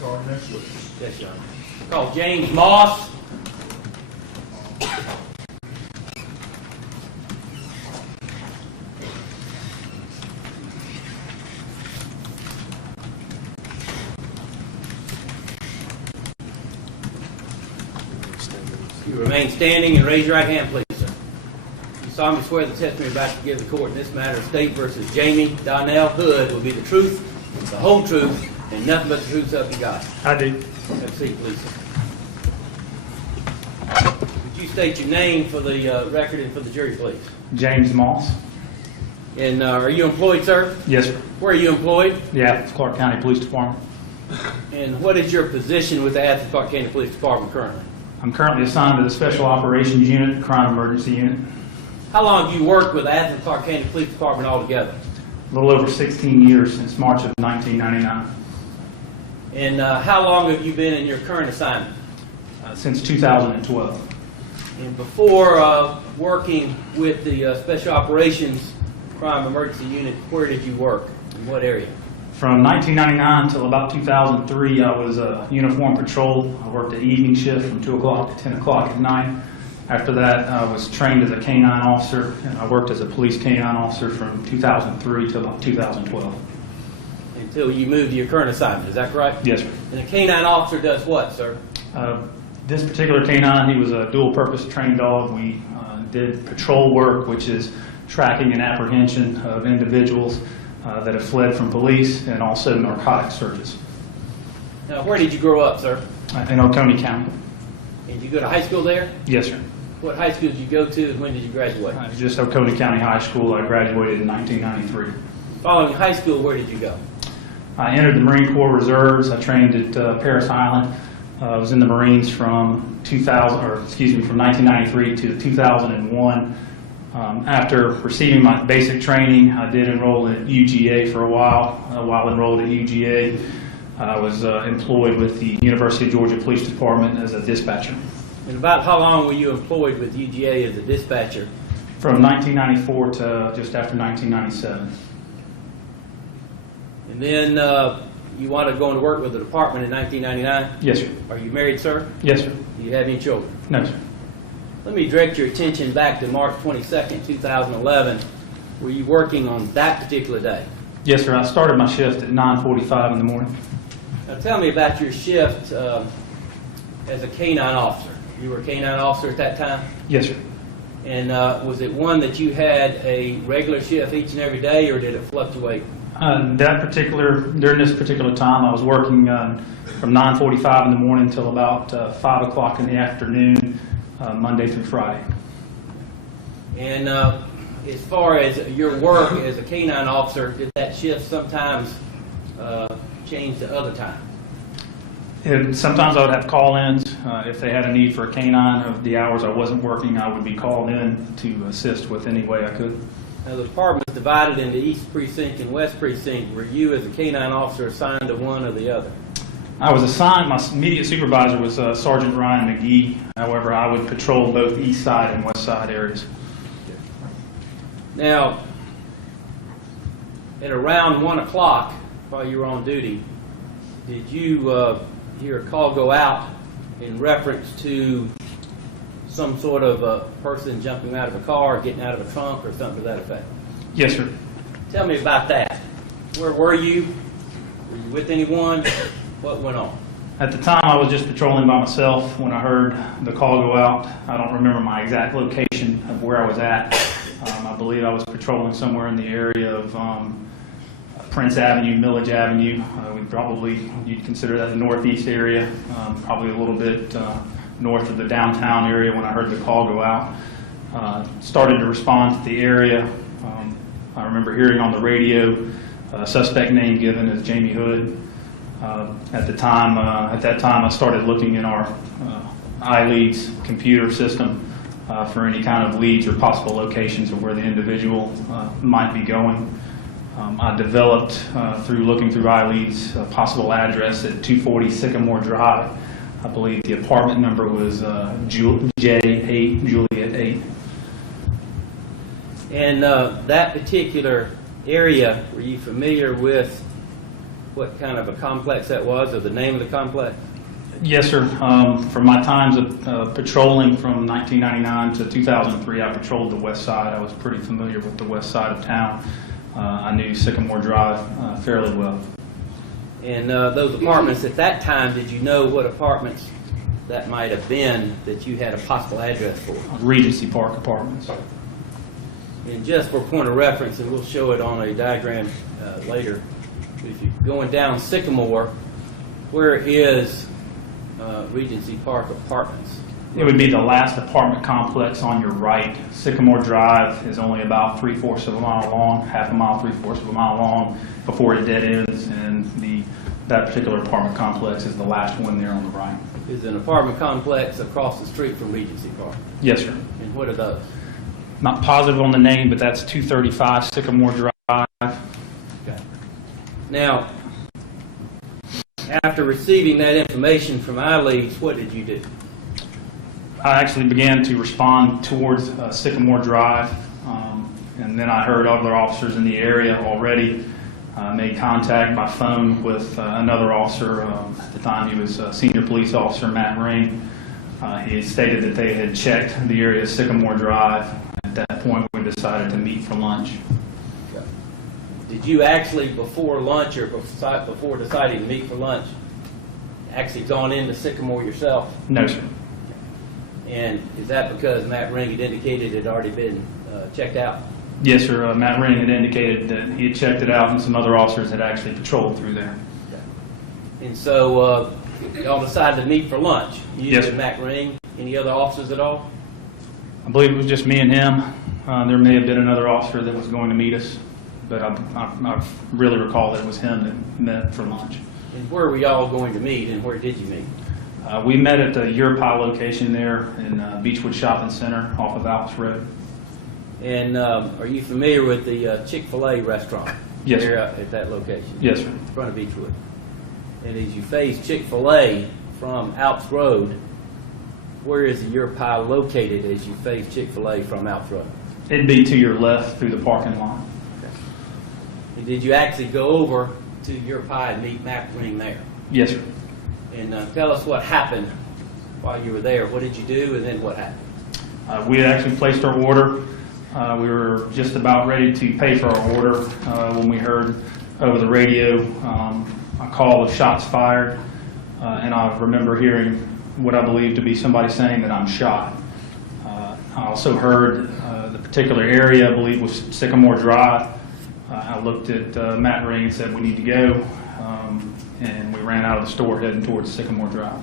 call our next witness. Yes, Your Honor. Call James Moss. You remain standing and raise your right hand, please, sir. You solemnly swear the testimony you're about to give the court in this matter of State versus Jamie Donnell Hood will be the truth, the whole truth, and nothing but the truth, so help you God. I do. Have a seat, please, sir. Would you state your name for the record and for the jury, please? James Moss. And are you employed, sir? Yes, sir. Where are you employed? The Athens Clark County Police Department. And what is your position with the Athens Clark County Police Department currently? I'm currently assigned to the Special Operations Unit, Crime Emergency Unit. How long have you worked with the Athens Clark County Police Department altogether? A little over 16 years, since March of 1999. And how long have you been in your current assignment? Since 2012. And before working with the Special Operations Crime Emergency Unit, where did you work? In what area? From 1999 until about 2003, I was a uniform patrol. I worked an evening shift from 2 o'clock to 10 o'clock at night. After that, I was trained as a canine officer, and I worked as a police canine officer from 2003 to about 2012. Until you moved to your current assignment, is that correct? Yes, sir. And a canine officer does what, sir? This particular canine, he was a dual-purpose trained dog. We did patrol work, which is tracking and apprehension of individuals that have fled from police, and also narcotic searches. Now, where did you grow up, sir? In Oconee County. And did you go to high school there? Yes, sir. What high school did you go to, and when did you graduate? Just Oconee County High School. I graduated in 1993. Following high school, where did you go? I entered the Marine Corps Reserves. I trained at Paris Island. I was in the Marines from 1993 to 2001. After receiving my basic training, I did enroll at UGA for a while. While enrolled at UGA, I was employed with the University of Georgia Police Department as a dispatcher. And about how long were you employed with UGA as a dispatcher? From 1994 to just after 1997. And then you wanted to go into work with the department in 1999? Yes, sir. Are you married, sir? Yes, sir. Do you have any children? No, sir. Let me direct your attention back to March 22nd, 2011. Were you working on that particular day? Yes, sir. I started my shift at 9:45 in the morning. Now tell me about your shift as a canine officer. You were a canine officer at that time? Yes, sir. And was it one that you had a regular shift each and every day, or did it fluctuate? During this particular time, I was working from 9:45 in the morning until about 5 o'clock in the afternoon, Monday through Friday. And as far as your work as a canine officer, did that shift sometimes change to other time? And sometimes I would have call-ins. If they had a need for a canine, of the hours I wasn't working, I would be called in to assist with any way I could. Now, the department is divided into East Precinct and West Precinct. Were you, as a canine officer, assigned to one or the other? I was assigned, my immediate supervisor was Sergeant Ryan McGee. However, I would patrol both East Side and West Side areas. Now, at around 1 o'clock, while you were on duty, did you hear a call go out in reference to some sort of a person jumping out of a car, getting out of a trunk, or something to that effect? Yes, sir. Tell me about that. Where were you? Were you with anyone? What went on? At the time, I was just patrolling by myself when I heard the call go out. I don't remember my exact location of where I was at. I believe I was patrolling somewhere in the area of Prince Avenue, Millage Avenue. You'd consider that the northeast area, probably a little bit north of the downtown area when I heard the call go out. Started to respond to the area. I remember hearing on the radio a suspect name given as Jamie Hood. At that time, I started looking in our iLeads computer system for any kind of leads or possible locations of where the individual might be going. I developed, through looking through iLeads, a possible address at 240 Sycamore Drive. I believe the apartment number was J8, Juliet 8. And that particular area, were you familiar with what kind of a complex that was, or the name of the complex? Yes, sir. From my times of patrolling from 1999 to 2003, I patrolled the west side. I was pretty familiar with the west side of town. I knew Sycamore Drive fairly well. And those apartments at that time, did you know what apartments that might have been that you had a possible address for? Regency Park Apartments. And just for point of reference, and we'll show it on a diagram later, if you're going down Sycamore, where is Regency Park Apartments? It would be the last apartment complex on your right. Sycamore Drive is only about 3/4 of a mile long, half a mile, 3/4 of a mile long before it dead ends, and that particular apartment complex is the last one there on the right. Is an apartment complex across the street from Regency Park? Yes, sir. And what are those? Not positive on the name, but that's 235 Sycamore Drive. Okay. Now, after receiving that information from our leads, what did you do? I actually began to respond towards Sycamore Drive, and then I heard other officers in the area already. Made contact by phone with another officer. At the time, he was Senior Police Officer Matt Ring. He had stated that they had checked the area of Sycamore Drive. At that point, we decided to meet for lunch. Okay. Did you actually, before lunch or before deciding to meet for lunch, actually gone into Sycamore yourself? No, sir. And is that because Matt Ring had indicated it had already been checked out? Yes, sir. Matt Ring had indicated that he had checked it out, and some other officers had actually patrolled through there. Okay. And so y'all decided to meet for lunch? You Yes, and Matt Ring? Any other officers at all? I believe it was just me and him. There may have been another officer that was going to meet us, but I really recall that it was him that met for lunch. And where were y'all going to meet, and where did you meet? We met at the Europi location there in Beechwood Shopping Center off of Alps Road. And are you familiar with the Chick-fil-A restaurant? Yes, there sir. at that location? Yes, sir. In front of Beechwood. And as you face Chick-fil-A from Alps Road, where is the Europi located as you face Chick-fil-A from Alps Road? It'd be to your left through the parking lot. Okay. And did you actually go over to Europi and meet Matt Ring there? Yes, sir. And tell us what happened while you were there. What did you do, and then what happened? We had actually placed our order. We were just about ready to pay for our order when we heard over the radio a call of shots fired, and I remember hearing what I believe to be somebody saying that I'm shot. I also heard the particular area, I believe, was Sycamore Drive. I looked at Matt Ring and said, "We need to go," and we ran out of the store heading towards Sycamore Drive.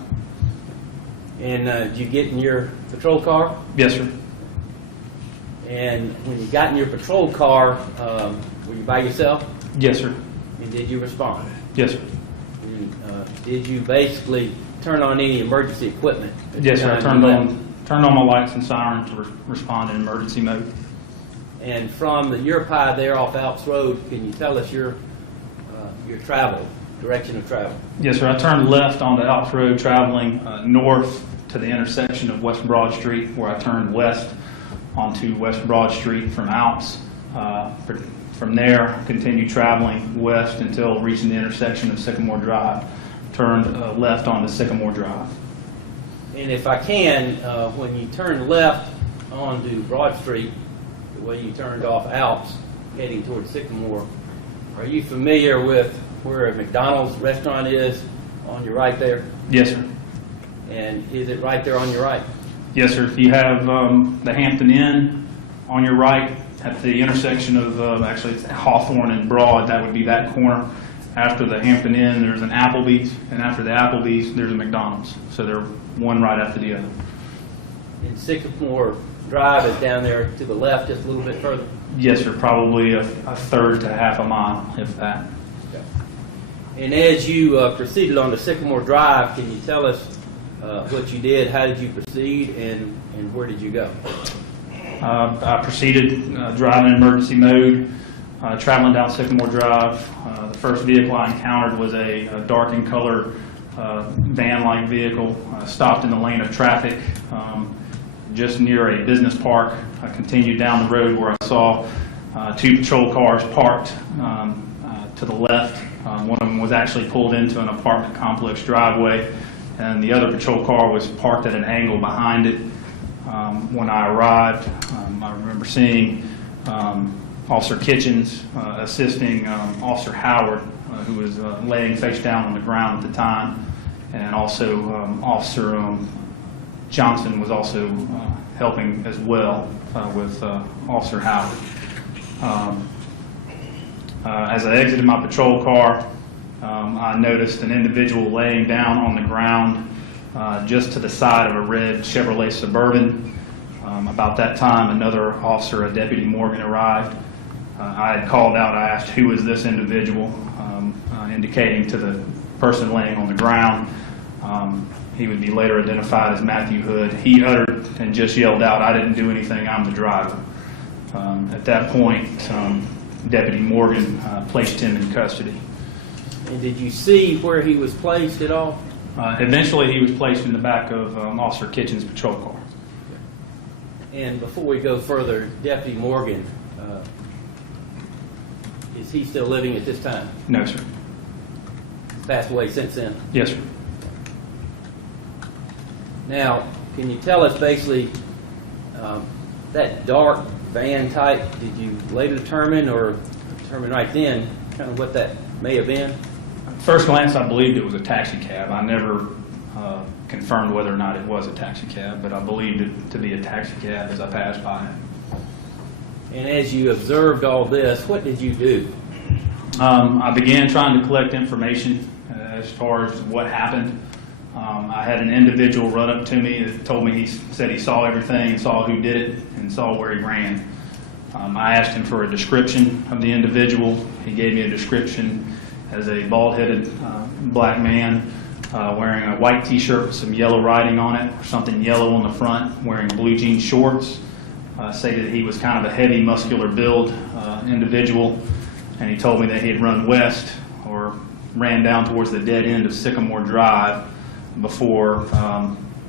And did you get in your patrol car? Yes, sir. And when you got in your patrol car, were you by yourself? Yes, sir. And did you respond? Yes, sir. And, did you basically turn on any emergency equipment? Yes, sir. I turned on my lights and siren to respond in emergency mode. And from the Europi there off Alps Road, can you tell us your travel, direction of travel? Yes, sir. I turned left onto Alps Road, traveling north to the intersection of West Broad Street, where I turned west onto West Broad Street from Alps. From there, continued traveling west until reaching the intersection of Sycamore Drive. Turned left onto Sycamore Drive. And if I can, when you turn left onto Broad Street, the way you turned off Alps, heading towards Sycamore, are you familiar with where a McDonald's restaurant is on your right there? Yes, sir. And is it right there on your right? Yes, sir. You have the Hampton Inn on your right at the intersection of actually it's Hawthorne and Broad. That would be that corner. After the Hampton Inn, there's an Applebee's, and after the Applebee's, there's a McDonald's. So they're one right after the other. And Sycamore Drive is down there to the left, just a little bit further? Yes, sir. Probably a third to half a mile, if that. Okay. And as you proceeded on the Sycamore Drive, can you tell us what you did, how did you proceed, and where did you go? I proceeded driving in emergency mode, traveling down Sycamore Drive. The first vehicle I encountered was a dark in color van-like vehicle, stopped in the lane of traffic just near a business park. I continued down the road where I saw two patrol cars parked to the left One of them was actually pulled into an apartment complex driveway, and the other patrol car was parked at an angle behind it. When I arrived, I remember seeing Officer Kitchens assisting Officer Howard, who was laying face down on the ground at the time, and also Officer Johnson was also helping as well with Officer Howard. As I exited my patrol car, I noticed an individual laying down on the ground just to the side of a red Chevrolet Suburban. About that time, another officer, a Deputy Morgan, arrived. I had called out, I asked who was this individual, indicating to the person laying on the ground. He would be later identified as Matthew Hood. He uttered and just yelled out, "I didn't do anything, I'm the driver." At that point, Deputy Morgan placed him in custody. And did you see where he was placed at all? Eventually, he was placed in the back of Officer Kitchen's patrol car. And before we go further, Deputy Morgan, is he still living at this time? No, sir. Passed away since then? Yes, sir. Now, can you tell us basically that dark van type, did you later determine or determine right then kind of what that may have been? At first glance, I believed it was a taxi cab. I never confirmed whether or not it was a taxi cab, but I believed it to be a taxi cab as I passed by it. And as you observed all this, what did you do? I began trying to collect information as far as what happened. I had an individual run up to me that told me, he said he saw everything and saw who did it and saw where he ran. I asked him for a description of the individual. He gave me a description as a bald-headed black man wearing a white t-shirt with some yellow writing on it, or something yellow on the front, wearing blue jean shorts. Stated that he was kind of a heavy, muscular build individual, and he told me that he had run west or ran down towards the dead end of Sycamore Drive before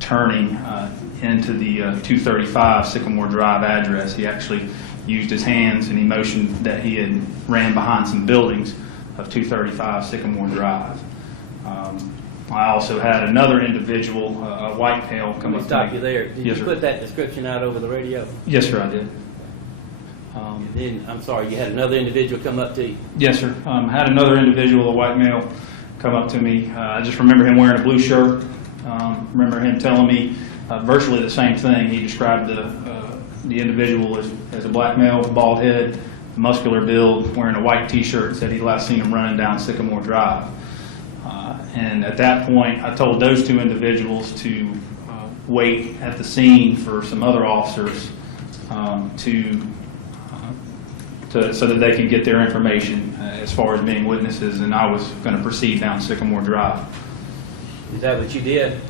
turning into the 235 Sycamore Drive address. He actually used his hands and he motioned that he had ran behind some buildings of 235 Sycamore Drive. I also had another individual, a white male, come up to me. Stop you there. Did Yes, you sir. put that description out over the radio? Yes, sir, I did. And then, I'm sorry, you had another individual come up to you? Yes, sir. Had another individual, a white male, come up to me. I just remember him wearing a blue shirt. Remember him telling me virtually the same thing. He described the individual as a black male with a bald head, muscular build, wearing a white t-shirt, said he'd last seen him running down Sycamore Drive. And at that point, I told those two individuals to wait at the scene for some other officers so that they could get their information as far as being witnesses, and I was going to proceed down Sycamore Drive. Is that what you did?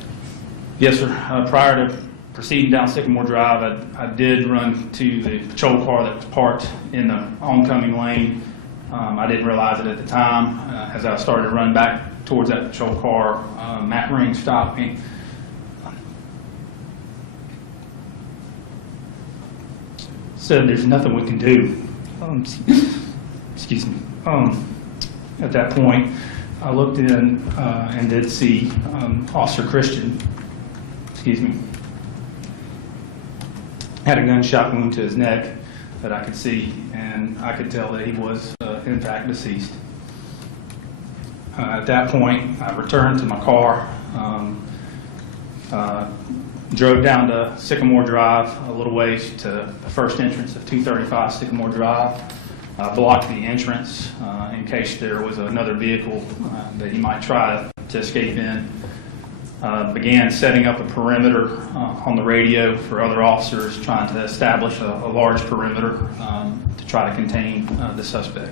Yes, sir. Prior to proceeding down Sycamore Drive, I did run to the patrol car that was parked in the oncoming lane. I didn't realize it at the time. As I started to run back towards that patrol car, Matt Ring stopped me. Said there's nothing we can do. Excuse me. At that point, I looked in and did see Officer Christian, had a gunshot wound to his neck that I could see, and I could tell that he was in fact deceased. At that point, I returned to my car, drove down to Sycamore Drive a little ways to the first entrance of 235 Sycamore Drive, blocked the entrance in case there was another vehicle that he might try to escape in. Began setting up a perimeter on the radio for other officers, trying to establish a large perimeter to try to contain the suspect.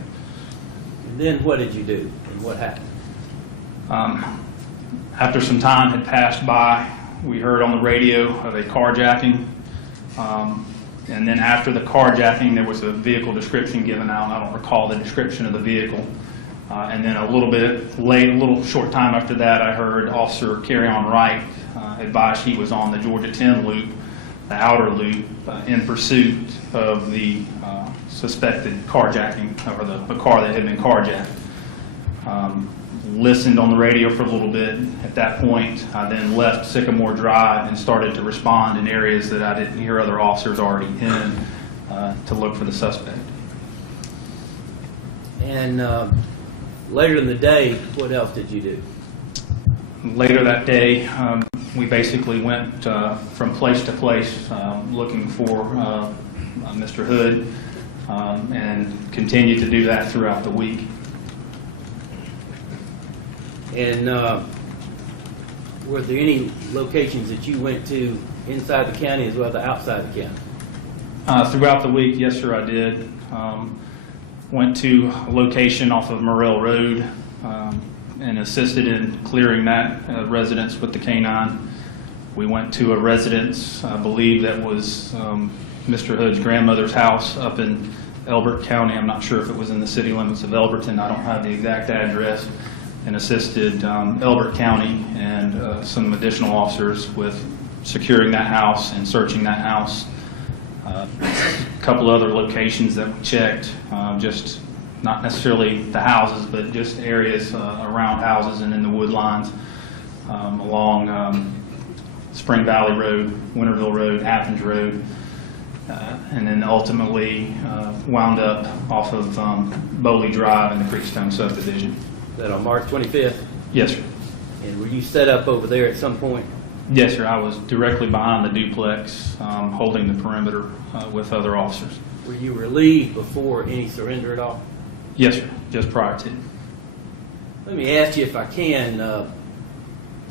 And then what did you do, and what happened? After some time had passed by, we heard on the radio of a carjacking, and then after the carjacking there was a vehicle description given out. I don't recall the description of the vehicle. And then a little bit late, a little short time after that, I heard Officer Carry-On Wright advise he was on the Georgia 10 loop, the outer loop, in pursuit of the suspected carjacking, or the car that had been carjacked. Listened on the radio for a little bit. At that point, I then left Sycamore Drive and started to respond in areas that I didn't hear other officers already in to look for the suspect. And later in the day, what else did you do? Later that day, we basically went from place to place looking for Mr. Hood and continued to do that throughout the week. And were there any locations that you went to inside the county as well as outside the county? Throughout the week, yes, sir, I did. Went to a location off of Morrell Road and assisted in clearing that residence with the canine. We went to a residence, I believe that was Mr. Hood's grandmother's house up in Elbert County. I'm not sure if it was in the city limits of Elberton. I don't have the exact address. And assisted Elbert County and some additional officers with securing that house and searching that house. A couple other locations that we checked, just not necessarily the houses, but just areas around houses and in the wood lines along Spring Valley Road, Winterville Road, Athens Road, and then ultimately wound up off of Bowley Drive in the Creekstone subdivision. That on March 25th? Yes, sir. And were you set up over there at some point? Yes, sir. I was directly behind the duplex, holding the perimeter with other officers. Were you relieved before any surrender at all? Yes, sir. Just prior to. Let me ask you if I can,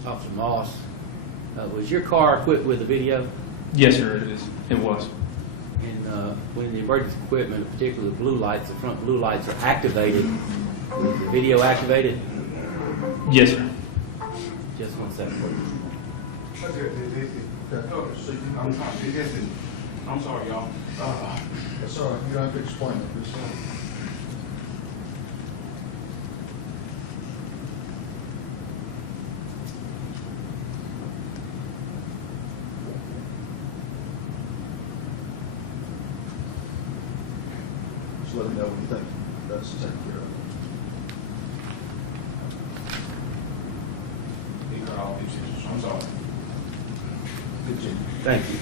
Officer Moss, was your car equipped with a video? Yes, sir. It is. It was. And when the emergency equipment, particularly the blue lights, the front blue lights are activated, was the video activated? Yes, sir. Just 1 second, please. I'm sorry, y'all. That's all right. You don't have to explain it. Just let me know when you think that's taken care of. I'm sorry. Good job. Thank you.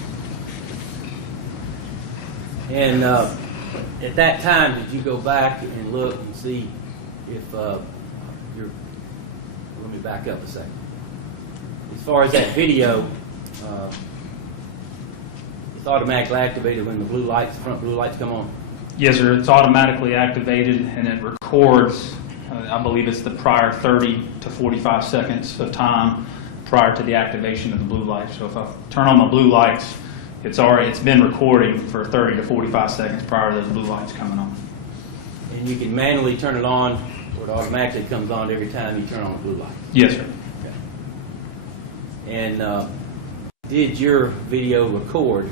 And at that time, did you go back and look and see if your, let me back up a second. As far as that video, it's automatically activated when the blue lights, the front blue lights come on? Yes, sir. It's automatically activated and it records, I believe it's the prior 30 to 45 seconds of time prior to the activation of the blue lights. So if I turn on the blue lights, it's been recording for 30 to 45 seconds prior to those blue lights coming on. And you can manually turn it on, or it automatically comes on every time you turn on the blue light? Yes, sir. Okay. And did your video record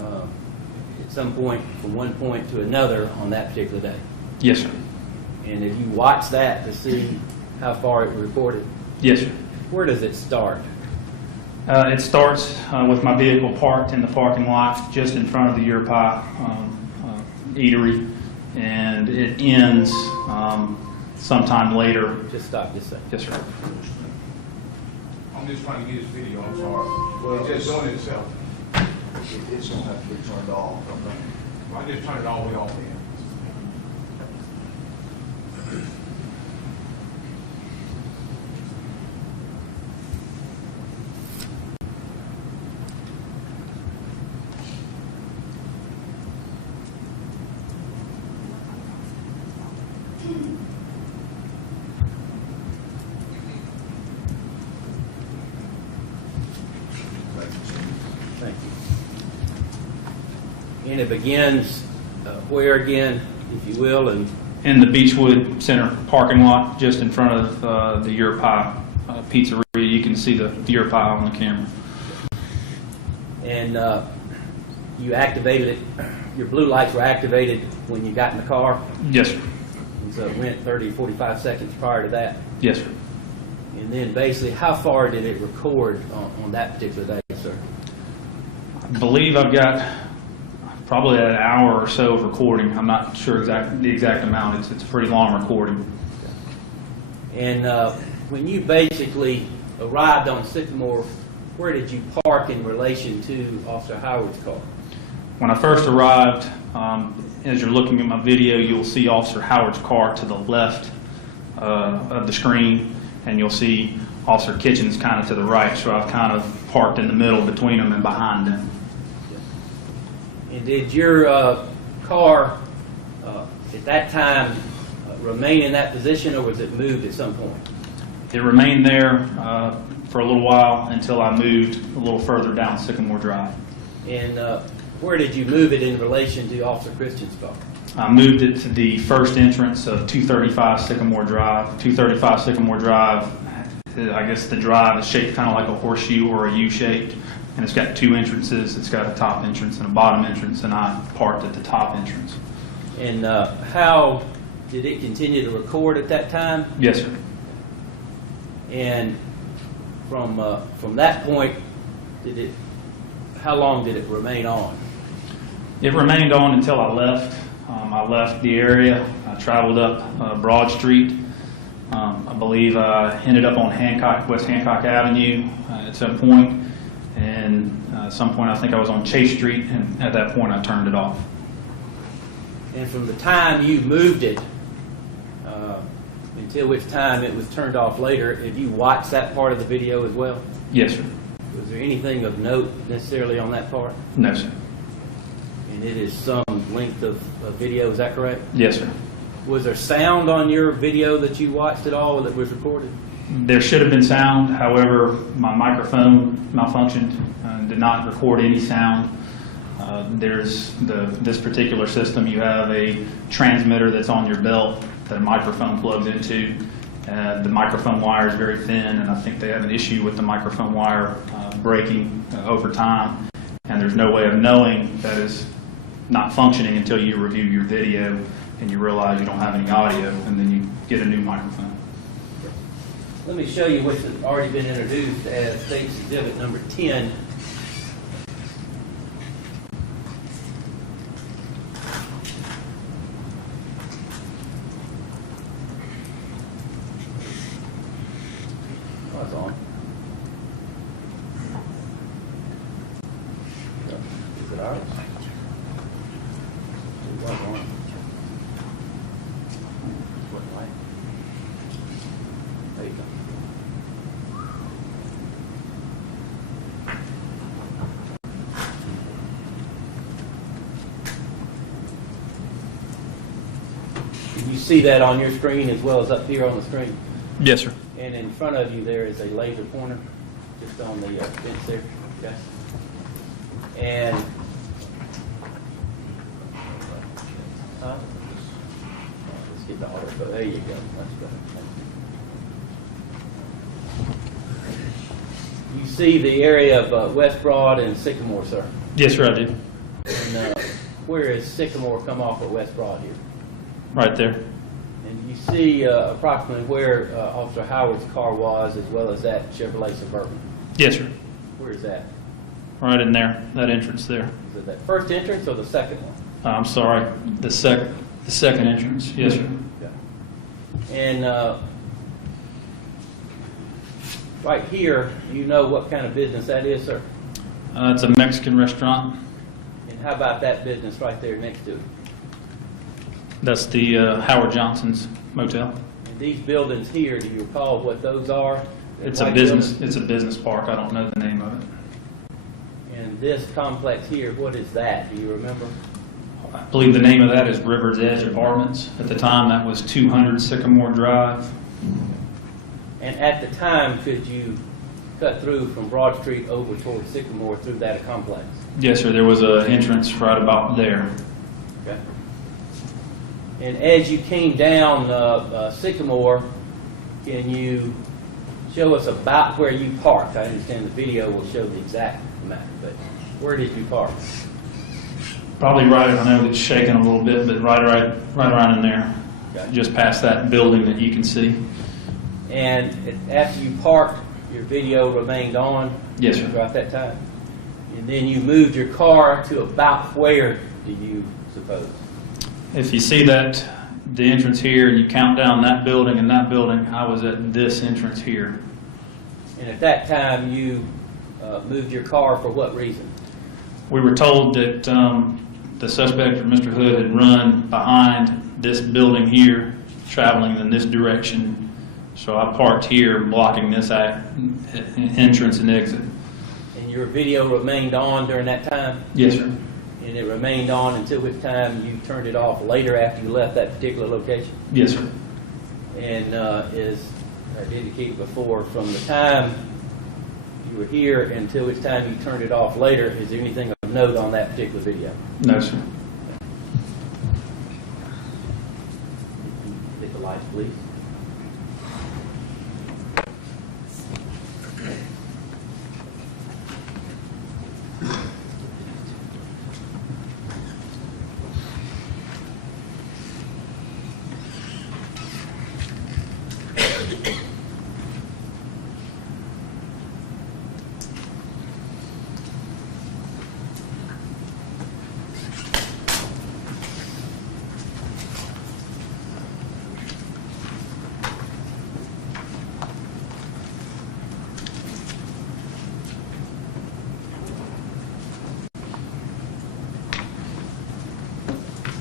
at some point from one point to another on that particular day? Yes, sir. And if you watch that to see how far it recorded? Yes, sir. Where does it start? It starts with my vehicle parked in the parking lot just in front of the Europi eatery, and it ends sometime later. Just stop this second. Yes, sir. I'm just trying to get this video, I'm sorry. Well, It's just doing itself. It's going to have to be turned off. I just turned it all the way off then. Thank you. And it begins where again, if you will, and In the Beechwood Center parking lot, just in front of the Europi Pizzeria. You can see the Europi on the camera. and you activated it. Your blue lights were activated when you got in the car, Yes, sir. and so it went 30, 45 seconds prior to that. Yes, sir. And then basically, how far did it record on that particular day, sir? I believe I've got probably an hour or so of recording. I'm not sure the exact amount. It's a pretty long recording. And when you basically arrived on Sycamore, where did you park in relation to Officer Howard's car? When I first arrived, as you're looking at my video, you'll see Officer Howard's car to the left of the screen, and you'll see Officer Kitchen's kind of to the right, so I've kind of parked in the middle between them and behind them. And did your car at that time remain in that position, or was it moved at some point? It remained there for a little while until I moved a little further down Sycamore Drive. And where did you move it in relation to Officer Christian's car? I moved it to the first entrance of 235 Sycamore Drive. 235 Sycamore Drive, I guess the drive is shaped kind of like a horseshoe or a U-shaped, and it's got two entrances. It's got a top entrance and a bottom entrance, and I parked at the top entrance. And how did it continue to record at that time? Yes, sir. And from that point, how long did it remain on? It remained on until I left. I left the area. I traveled up Broad Street. I believe I ended up on West Hancock Avenue at some point, and at some point I think I was on Chase Street, and at that point I turned it off. And from the time you moved it until which time it was turned off later, have you watched that part of the video as well? Yes, sir. Was there anything of note necessarily on that part? No, sir. And it is some length of video, is that correct? Yes, sir. Was there sound on your video that you watched at all that was recorded? There should have been sound. However, my microphone malfunctioned and did not record any sound. There's this particular system. You have a transmitter that's on your belt that a microphone plugs into. The microphone wire is very thin, and I think they have an issue with the microphone wire breaking over time. And there's no way of knowing that is not functioning until you review your video and you realize you don't have any audio, and then you get a new microphone. Let me show you what's already been introduced as State's Exhibit number 10. Oh, it's on. Is it ours? It was on. There you go. Can you see that on your screen as well as up here on the screen? Yes, sir. And in front of you there is a laser pointer just on the bench there. Okay. And let's get the auto. There you go. That's better. You see the area of West Broad and Sycamore, sir. Yes, sir, I did. And where is Sycamore come off of West Broad here? Right there. And you see approximately where Officer Howard's car was, as well as that Chevrolet Suburban. Yes, sir. Where is that? Right in there, that entrance there. Is it that first entrance or the second one? I'm sorry, the second entrance. Yes, sir. Yeah. And right here, you know what kind of business that is, sir? It's a Mexican restaurant. And how about that business right there next to it? That's the Howard Johnson's Motel. And these buildings here, do you recall what those are? It's a business. It's a business park. I don't know the name of it. And this complex here, what is that? Do you remember? I believe the name of that is River's Edge Apartments. At the time, that was 200 Sycamore Drive. And at the time, could you cut through from Broad Street over towards Sycamore through that complex? Yes, sir. There was an entrance right about there. Okay. And as you came down Sycamore, can you show us about where you parked? I understand the video will show the exact amount, but where did you park? Probably right. I know it's shaking a little bit, but right around in there, Okay. just past that building that you can see. And after you parked, your video remained on? Yes, sir. Throughout that time? And then you moved your car to about where, do you suppose? If you see that the entrance here and you count down that building and that building, I was at this entrance here. And at that time, you moved your car for what reason? We were told that the suspect, or Mr. Hood, had run behind this building here, traveling in this direction. So I parked here, blocking this entrance and exit. And your video remained on during that time? Yes, sir. And it remained on until which time you turned it off later after you left that particular location? Yes, sir. And as I indicated before, from the time you were here until which time you turned it off later, is there anything of note on that particular video? No, sir. Hit the lights, please.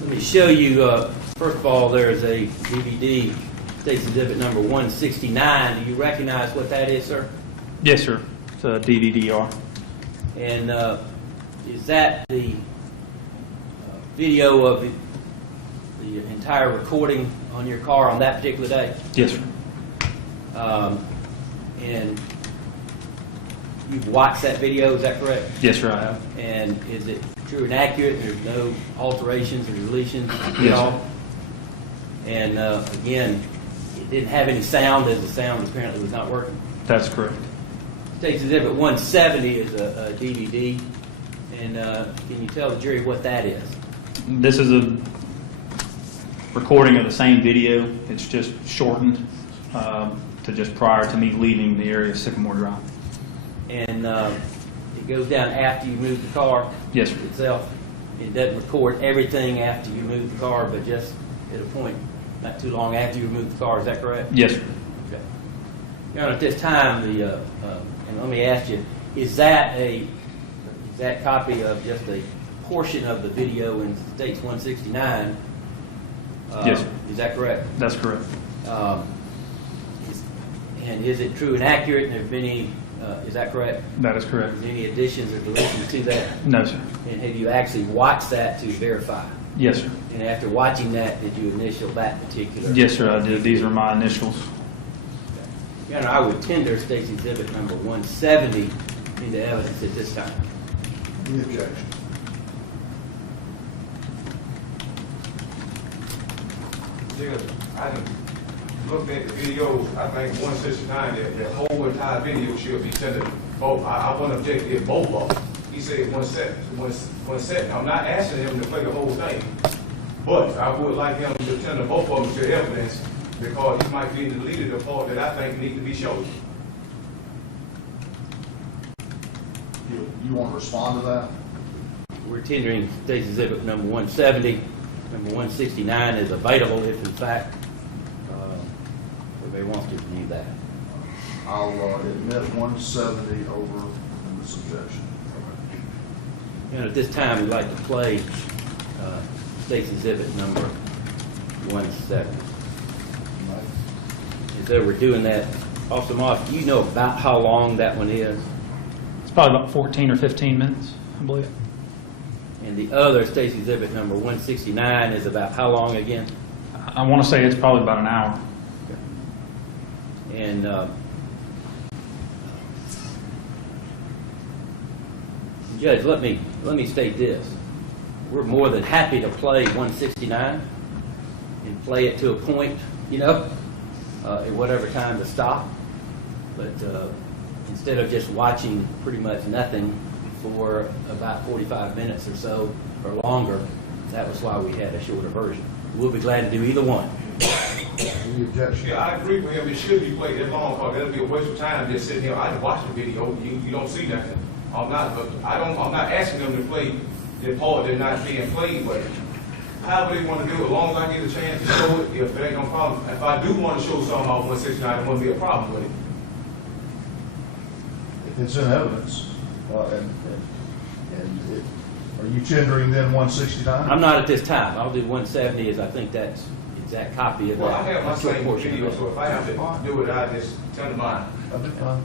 Let me show you, first of all, there's a DVD, State's Exhibit number 169. Do you recognize what that is, sir? Yes, sir. It's a DVD-R. And is that the video of the entire recording on your car on that particular day? Yes, sir. And you've watched that video, is that correct? Yes, sir, I have. And is it true and accurate? There's no alterations or deletions at Yes, all? sir. And again, it didn't have any sound, as the sound apparently was not working. That's correct. State's Exhibit 170 is a DVD. And can you tell the jury what that is? This is a recording of the same video. It's just shortened to just prior to me leaving the area of Sycamore Drive. And it goes down after you move the car Yes, sir. itself. It doesn't record everything after you move the car, but just at a point not too long after you remove the car. Is that correct? Yes, sir. Okay. Your Honor, at this time, and let me ask you, is that a exact copy of just a portion of the video in States 169? Yes, sir. Is that correct? That's correct. And is it true and accurate? And have been any? Is that correct? That is correct. Any additions or deletions to that? No, sir. And have you actually watched that to verify? Yes, sir. And after watching that, did you initial that particular? Yes, sir, I did. These are my initials. Your Honor, I would tender State's Exhibit number 170 into evidence at this time. Any objection? Judge, I done looked at the videos, I think 169, that whole entire video should be tendered both. I want to object to both of them. He said one set. I'm not asking him to play the whole thing, but I would like him to tender both of them to evidence because he might be deleted the part that I think need to be shown. You want to respond to that? We're tendering State's Exhibit number 170. Number 169 is available if, in fact, everybody wants to review that. I'll admit 170 over in this objection. And at this time, we'd like to play State's Exhibit number 170. As though we're doing that, Officer Moss, do you know about how long that one is? It's probably about 14 or 15 minutes, I believe. And the other State's Exhibit number 169 is about how long again? I want to say it's probably about an hour. And Judge, let me state this. We're more than happy to play 169 and play it to a point, at whatever time to stop. But instead of just watching pretty much nothing for about 45 minutes or so or longer, that was why we had a shorter version. We'll be glad to do either one. Any objection? Yeah, I agree with him. It should be played that long because that'll be a waste of time just sitting here. I didn't watch the video. You don't see nothing. I'm not asking them to play the part that's not being played, but however they want to do it, as long as I get a chance to show it, if it ain't no problem. If I do want to show something off 169, it wouldn't be a problem with it. If it's in evidence, are you tendering then 169? I'm not at this time. I'll do 170 as I think that's the exact copy of that. Well, I have my short same portion of video, that. so if I have to do it, I just tell them mine. That'd be fine.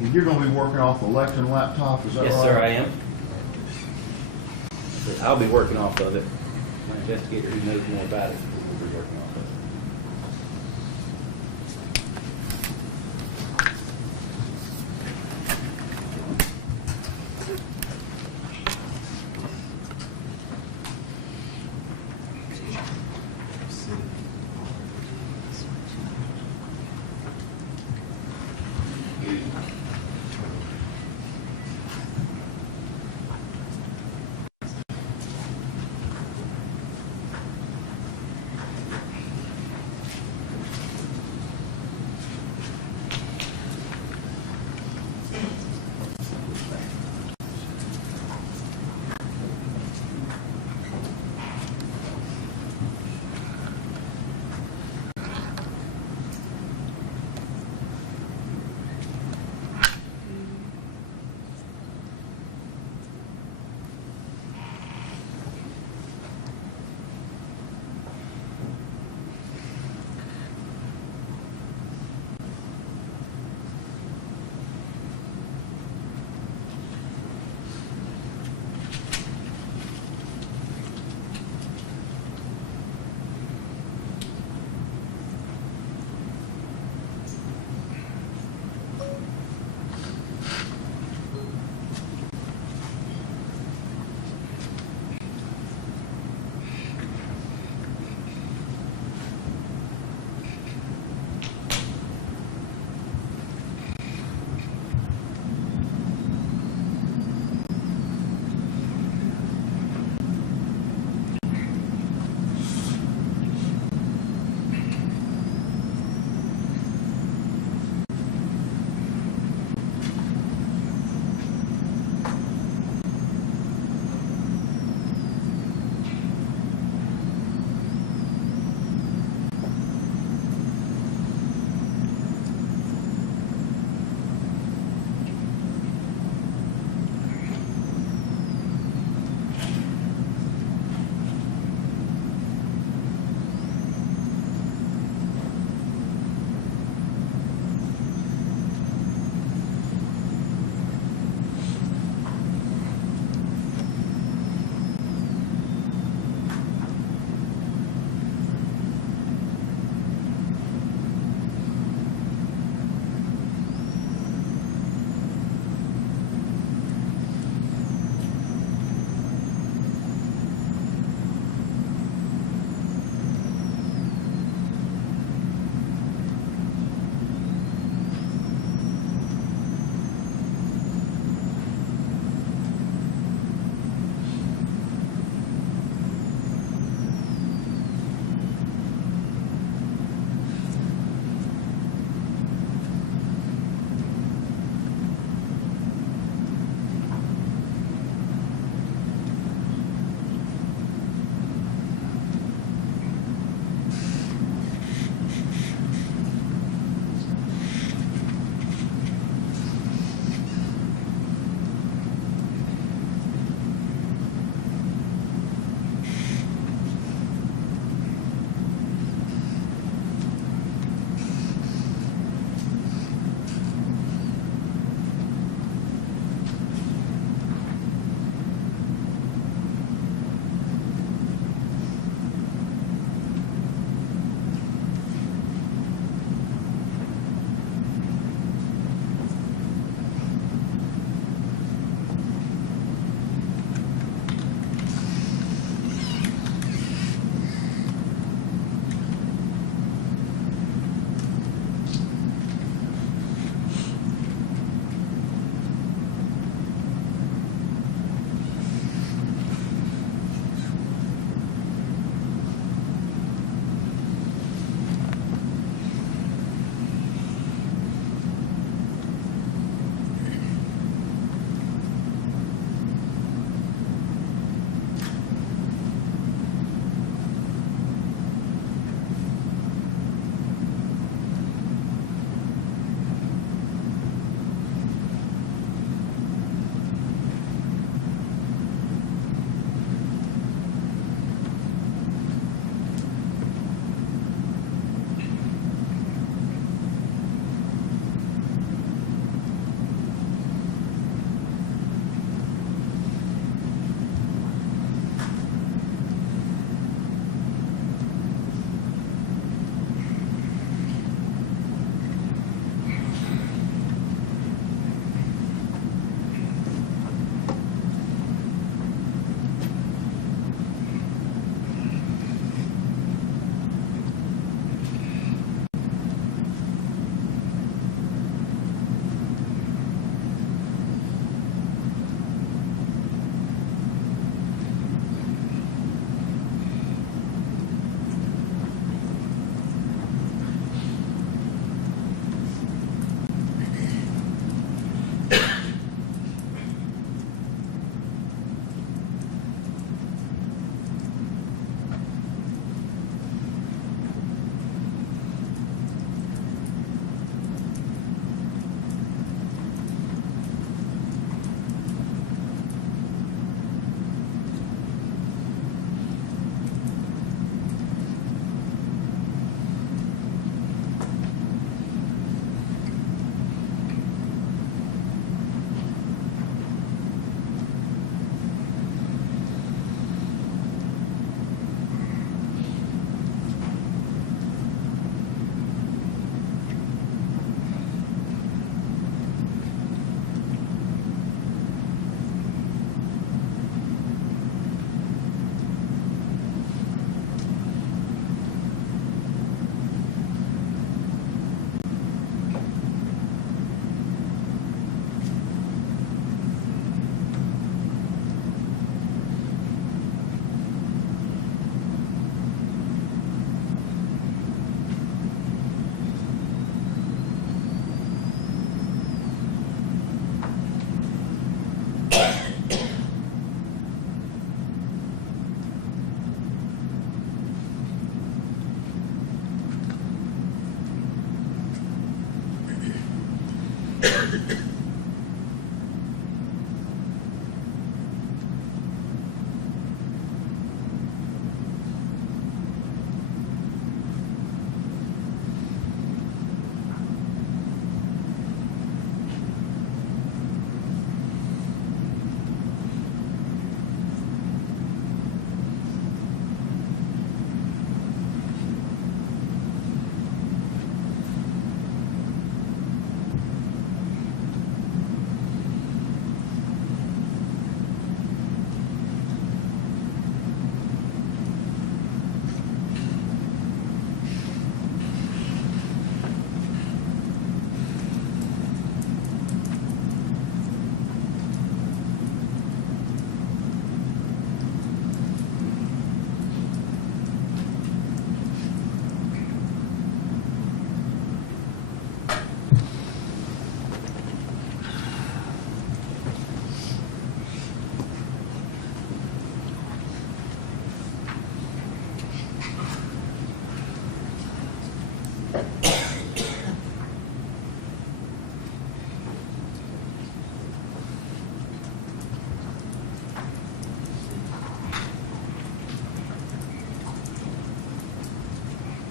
And you're gonna be working off the Lecton laptop, is that right? Yes, sir, I am. I'll be working off of it. My investigator who knows more about it will be working off of it.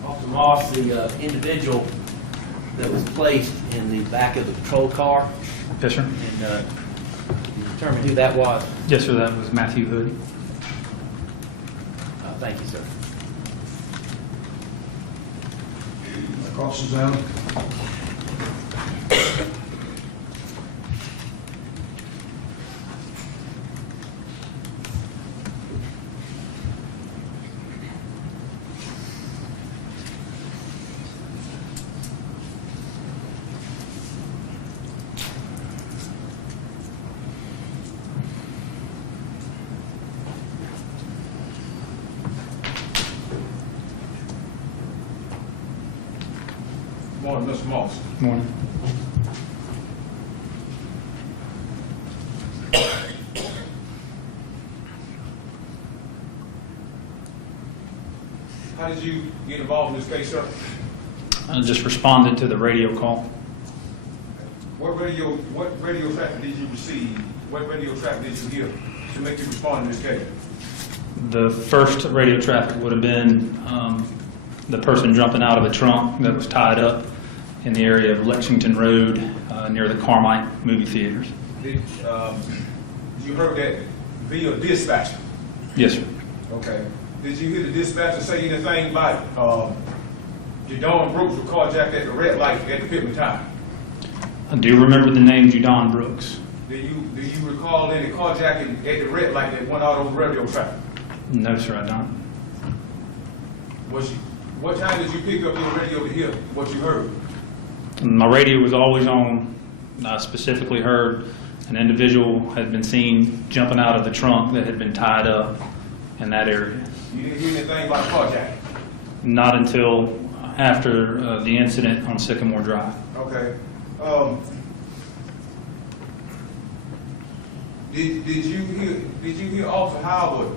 Officer Moss, the individual that was placed in the back of the patrol car, Yes, sir. and you determined who that was? Yes, sir. That was Matthew Hood. Thank you, sir. Cross-examine. Morning, Mr. Moss. Morning. How did you get involved in this case, sir? I just responded to the radio call. What radio traffic did you receive? What radio traffic did you hear to make you respond to this case? The first radio traffic would have been the person jumping out of the trunk that was tied up in the area of Lexington Road near the Carmike movie theaters. Did you heard that via dispatch? Yes, sir. Okay. Did you hear the dispatcher say anything about Jadon Brooks was carjacked at the red light at the Pittman time? I do remember the name Jadon Brooks. Do you recall any carjacking at the red light that went out on radio traffic? No, sir, I don't. What time did you pick up your radio to hear what you heard? My radio was always on. I specifically heard an individual had been seen jumping out of the trunk that had been tied up in that area. You didn't hear anything about carjacking? Not until after the incident on Sycamore Drive. Okay. Did you hear Officer Howard?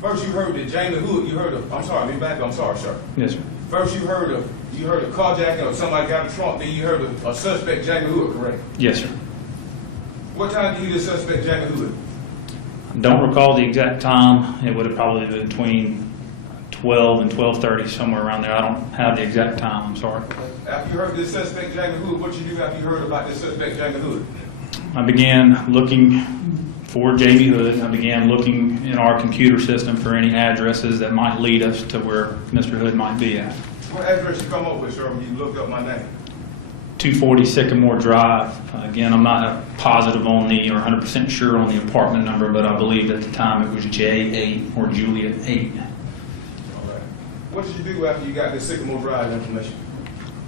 First you heard that Jamie Hood, I'm sorry, sir. Yes, sir. First you heard a carjacking or somebody got in the trunk, then you heard a suspect, Jamie Hood, correct? Yes, sir. What time did you hear the suspect, Jamie Hood? I don't recall the exact time. It would have probably been between 12 and 12:30, somewhere around there. I don't have the exact time, I'm sorry. After you heard this suspect, Jamie Hood, what you do after you heard about this suspect, Jamie Hood? I began looking for Jamie Hood. I began looking in our computer system for any addresses that might lead us to where Mr. Hood might be at. What address you come up with, sir, when you looked up my name? 240 Sycamore Drive. Again, I'm not positive on the, or 100% sure on the apartment number, but I believe at the time it was J8 or Juliet 8. All right. What did you do after you got this Sycamore Drive information?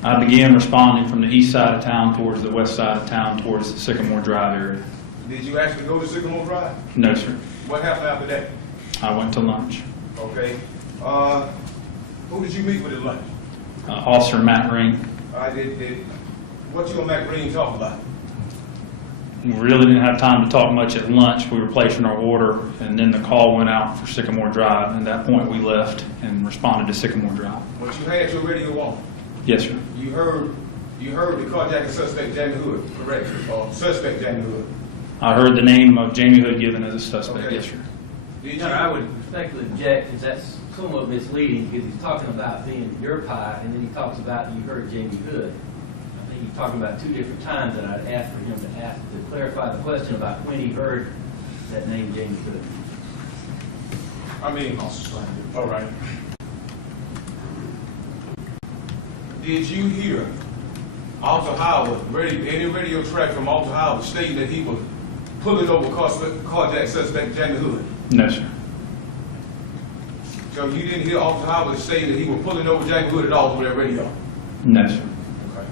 I began responding from the east side of town towards the west side of town towards the Sycamore Drive area. Did you actually go to Sycamore Drive? No, sir. What happened after that? I went to lunch. Okay. Who did you meet with at lunch? Officer Matt Green. What you and Matt Green talk about? We really didn't have time to talk much at lunch. We were placing our order, and then the call went out for Sycamore Drive. And at that point, we left and responded to Sycamore Drive. When you had your radio on, Yes, sir. you heard You heard the carjacking suspect Jamie Hood, correct? Or suspect Jamie Hood. I heard the name of Jamie Hood given as a suspect, Okay. yes, sir. Did you? Your Honor, I would respectfully object, because that's somewhat misleading, because he's talking about being your pie, and then he talks about you heard Jamie Hood. I think he's talking about two different times, and I'd ask for him to clarify the question about when he heard that name Jamie Hood. I mean, all right. Did you hear Officer Howard, any radio track from Officer Howard stating that he was pulling over carjack suspect Jamie Hood? No, sir. So you didn't hear Officer Howard say that he was pulling over Jamie Hood at all over that radio? No, sir. Okay.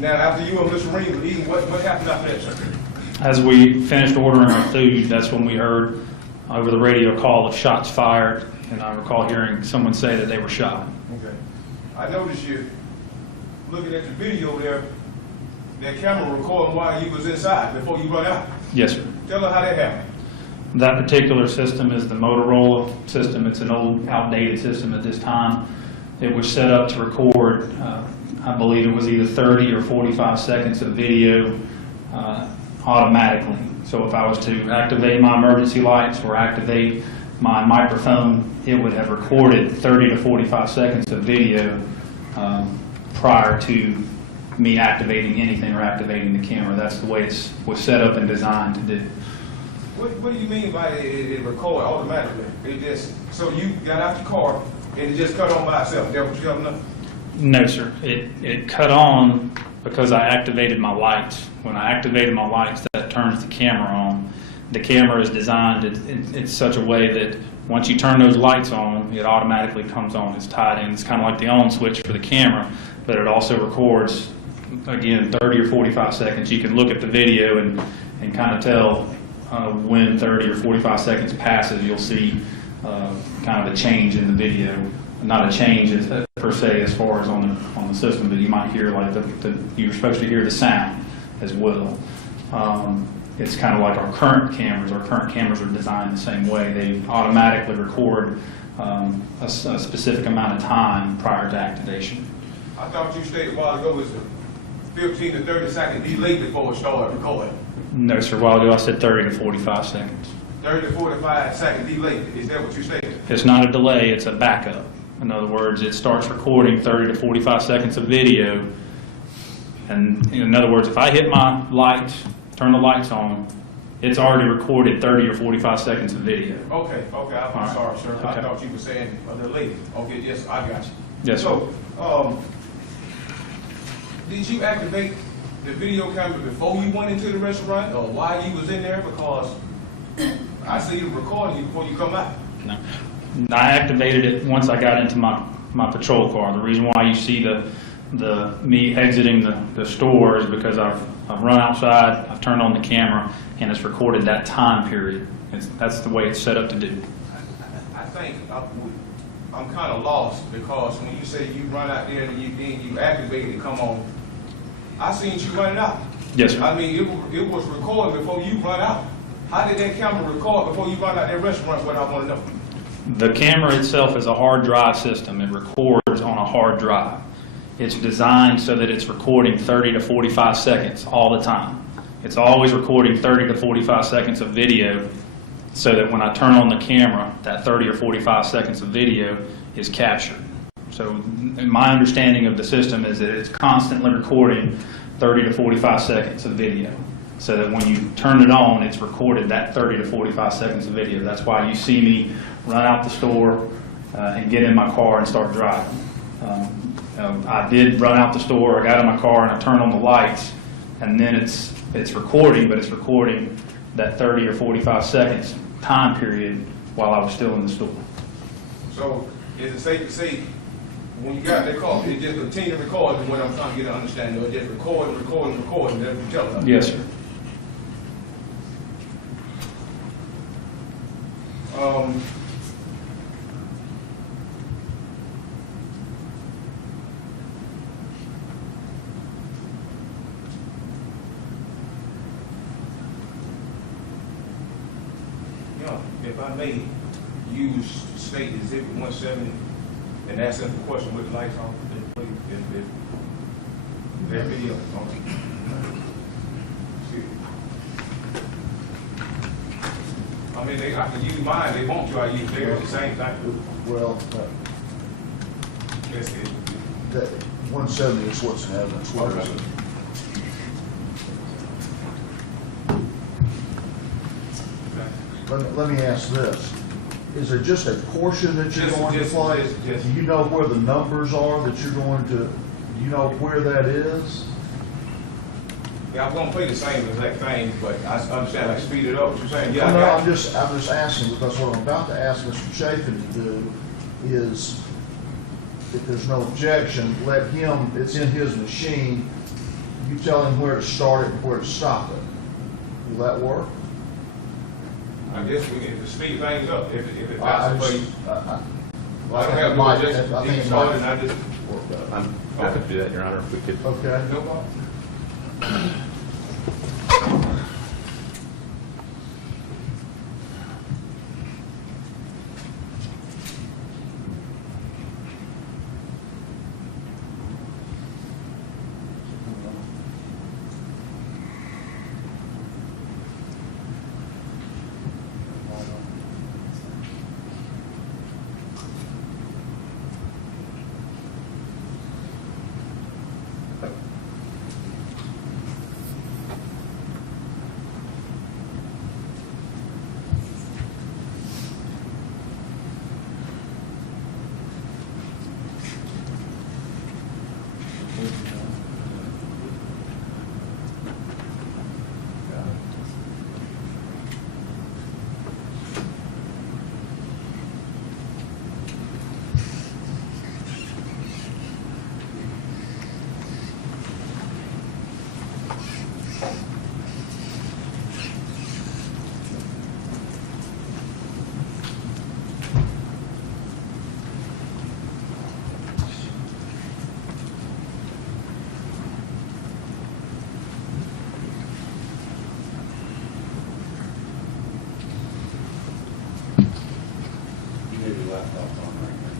Now, after you and Mr. Reed were eating, what happened after that, sir? As we finished ordering our food, that's when we heard over the radio call of shots fired, and I recall hearing someone say that they were shot. Okay. I noticed you looking at the video there, that camera recording while you was inside before you run out. Yes, sir. Tell her how that happened. That particular system is the Motorola system. It's an old, outdated system at this time. It was set up to record, I believe it was either 30 or 45 seconds of video automatically. So if I was to activate my emergency lights or activate my microphone, it would have recorded 30 to 45 seconds of video prior to me activating anything or activating the camera. That's the way it was set up and designed to do. What do you mean by it record automatically? It just, so you got out the car and it just cut on by itself? Is that what you're telling us? No, sir. It cut on because I activated my lights. When I activated my lights, that turns the camera on. The camera is designed in such a way that once you turn those lights on, it automatically comes on. It's tied in. It's kind of like the on switch for the camera, but it also records, again, 30 or 45 seconds. You can look at the video and kind of tell when 30 or 45 seconds passes, you'll see kind of a change in the video. Not a change per se as far as on the system, but you might hear like you're supposed to hear the sound as well. It's kind of like our current cameras. Our current cameras are designed the same way. They automatically record a specific amount of time prior to activation. I thought you stated a while ago it was a 15 to 30 second delay before it started recording. No, sir. A while ago I said 30 to 45 seconds. 30 to 45 second delay. Is that what you stated? It's not a delay, it's a backup. In other words, it starts recording 30 to 45 seconds of video. And in other words, if I hit my lights, turn the lights on, it's already recorded 30 or 45 seconds of video. Okay, I'm right. sorry, sir. I Okay. thought you were saying a delay. Okay, yes, I got you. Yes, sir. So, did you activate the video camera before you went into the restaurant or while you was in there? Because I see you recording you before you come out. No. I activated it once I got into my patrol car. The reason why you see me exiting the store is because I've run outside, I've turned on the camera, and it's recorded that time period. That's the way it's set up to do. I think I'm kind of lost because when you say you run out there and you activate it, come on, I seen you running out. Yes, sir. I mean, it was recorded before you run out. How did that camera record before you run out that restaurant? What I want to know. The camera itself is a hard drive system. It records on a hard drive. It's designed so that it's recording 30 to 45 seconds all the time. It's always recording 30 to 45 seconds of video so that when I turn on the camera, that 30 or 45 seconds of video is captured. So my understanding of the system is that it's constantly recording 30 to 45 seconds of video. So that when you turn it on, it's recorded that 30 to 45 seconds of video. That's why you see me run out the store and get in my car and start driving. I did run out the store, I got in my car and I turned on the lights, and then it's recording, but it's recording that 30 or 45 seconds time period while I was still in the store. So is it safe to say when you got in that car, it just continue recording what I'm trying to get an understanding of? It just recording, that's what you're telling us? Yes, sir. If I may use state exhibit 170 and ask them the question with the lights on, please, That video. I mean, I can use mine, they want you, I use theirs, the same thing. Well, That's it. that 170 is what's in evidence. Where is it? Let me ask this. Is there just a portion that you're going to play? Just- Do you know where the numbers are that you're going to, do you know where that is? Yeah, I'm gonna play the same exact thing, but I understand, like, speed it up, what you're saying, yeah, I No, got I'm just asking, because what I'm about to ask Mr. Chafin to do is, if there's no objection, let him, it's in his machine, you tell him where to start it and where to stop it. Will that work? I guess we can speed things up, if I that's the way. just- I don't have no I objection, think you it started, and might I just, work better. I'm happy to do that, Your Honor, if we could. Okay. no problem.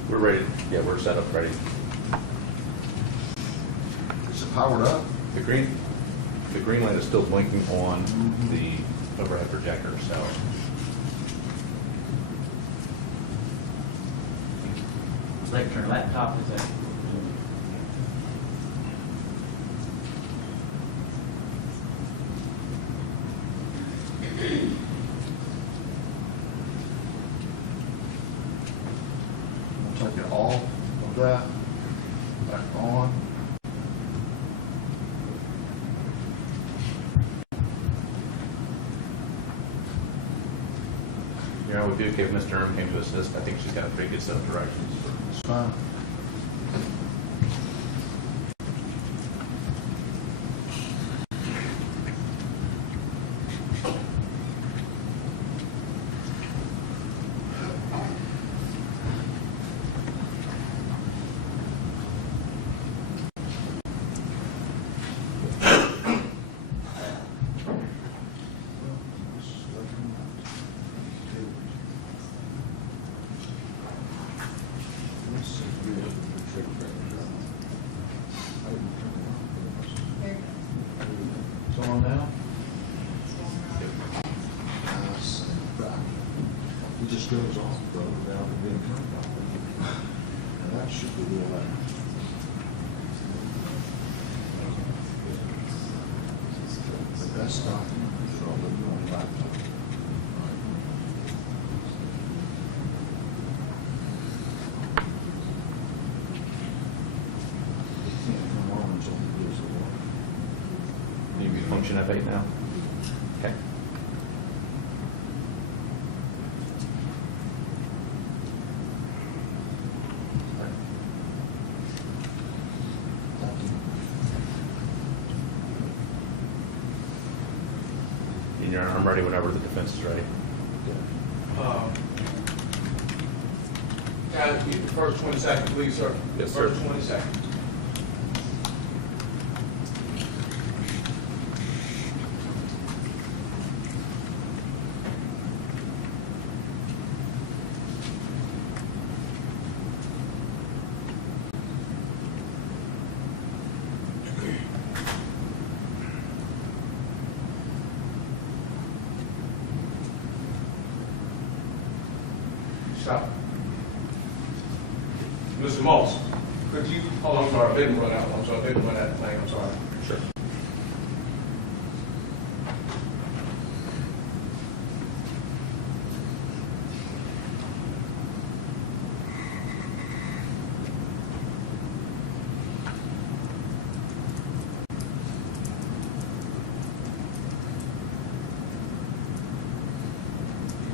We're ready. Yeah, we're set up, ready. Is it powered up? The green light is still blinking on the overhead projector, so. Lecture laptop is that? I'll take it off of that, back on. You know, we do give Mr. Erm came to assist. I think she's got a pretty good set of directions. It's fine. It's on now? It just goes off, bro, without it being turned off. And that should be the alarm. But that's not control of your own laptop. It can't come on until it gives the warning. You can function F8 now? Okay. Thank you. And Your Honor, I'm ready whenever the defense is ready. Guys, keep the first 20 seconds, please, sir. Yes, sir. First 20 seconds. Stop. Mr. Moss, could you, oh, I'm sorry, I didn't run out, I'm sorry, I didn't run out of the thing, I'm sorry. Sure.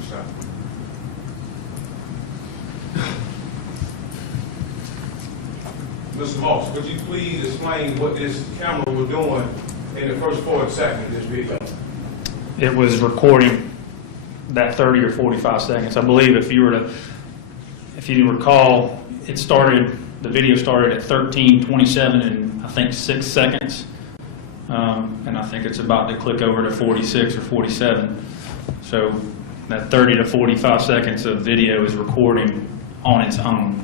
Stop. Mr. Moss, could you please explain what this camera was doing in the first 40 seconds of this video? It was recording that 30 or 45 seconds. I believe if you recall, the video started at 13:27 and I think 6 seconds. And I think it's about to click over to 46 or 47. So that 30 to 45 seconds of video is recording on its own.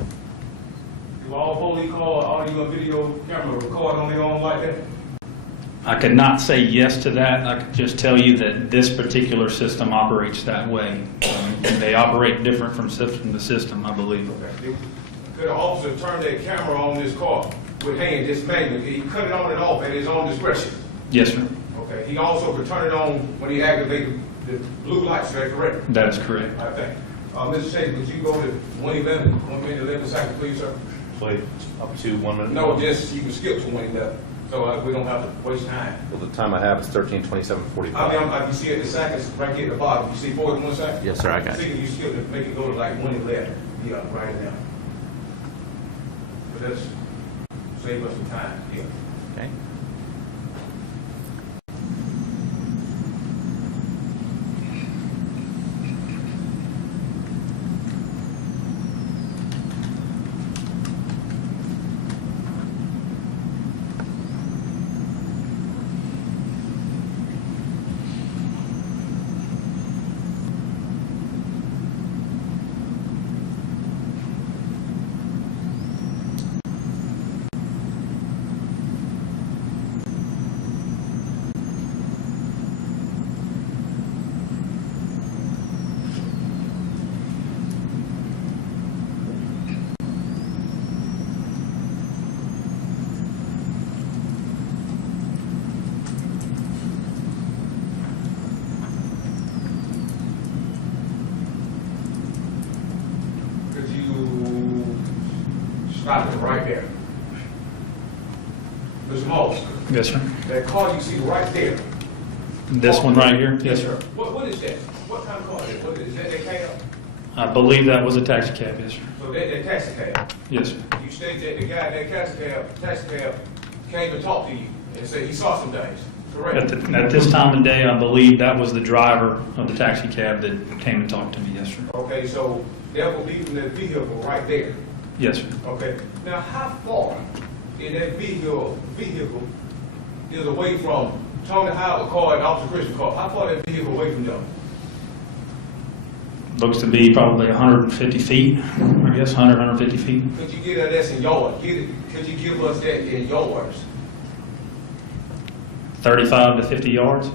Do all fully call audio and video camera record on their own like that? I could not say yes to that. I could just tell you that this particular system operates that way. And they operate different from system to system, I believe. Okay. Could an officer turn their camera on this car with hand, just manually? He cut it on and off at his own discretion? Yes, sir. Okay. He also could turn it on when he activated the blue lights, is that correct? That is correct. I think. Mr. Chase, would you go to 111, 1 minute 11 seconds, please, sir? Wait, up to 1 minute? No, just, you can skip to 111, so we don't have to waste time. Well, the time I have is 13:27:45. You see at the seconds, right here at the bottom, you see 41 seconds? Yes, sir, I got it. See, you skip it, make it go to like 111, yeah, right now. But that's, save us some time, yeah. Okay. Could you stop it right there? Mr. Moss, Yes, sir. that car you see right there. This one right here? Yes, sir. What is that? What kind of car is that? What is that, that cab? I believe that was a taxi cab, yes, sir. So that taxi cab? Yes, sir. You state that the guy in that taxi cab came and talked to you and said he saw some things, correct? At this time of day, I believe that was the driver of the taxi cab that came and talked to me, yes, sir. Okay, so that will be from that vehicle right there. Yes, sir. Okay, now how far in that vehicle is away from Tony Howard car and Officer Christian car? How far that vehicle away from them? Looks to be probably 150 feet, I guess, 100, 150 feet. Could you get us in yards? Could you give us that in yards? 35 to 50 yards.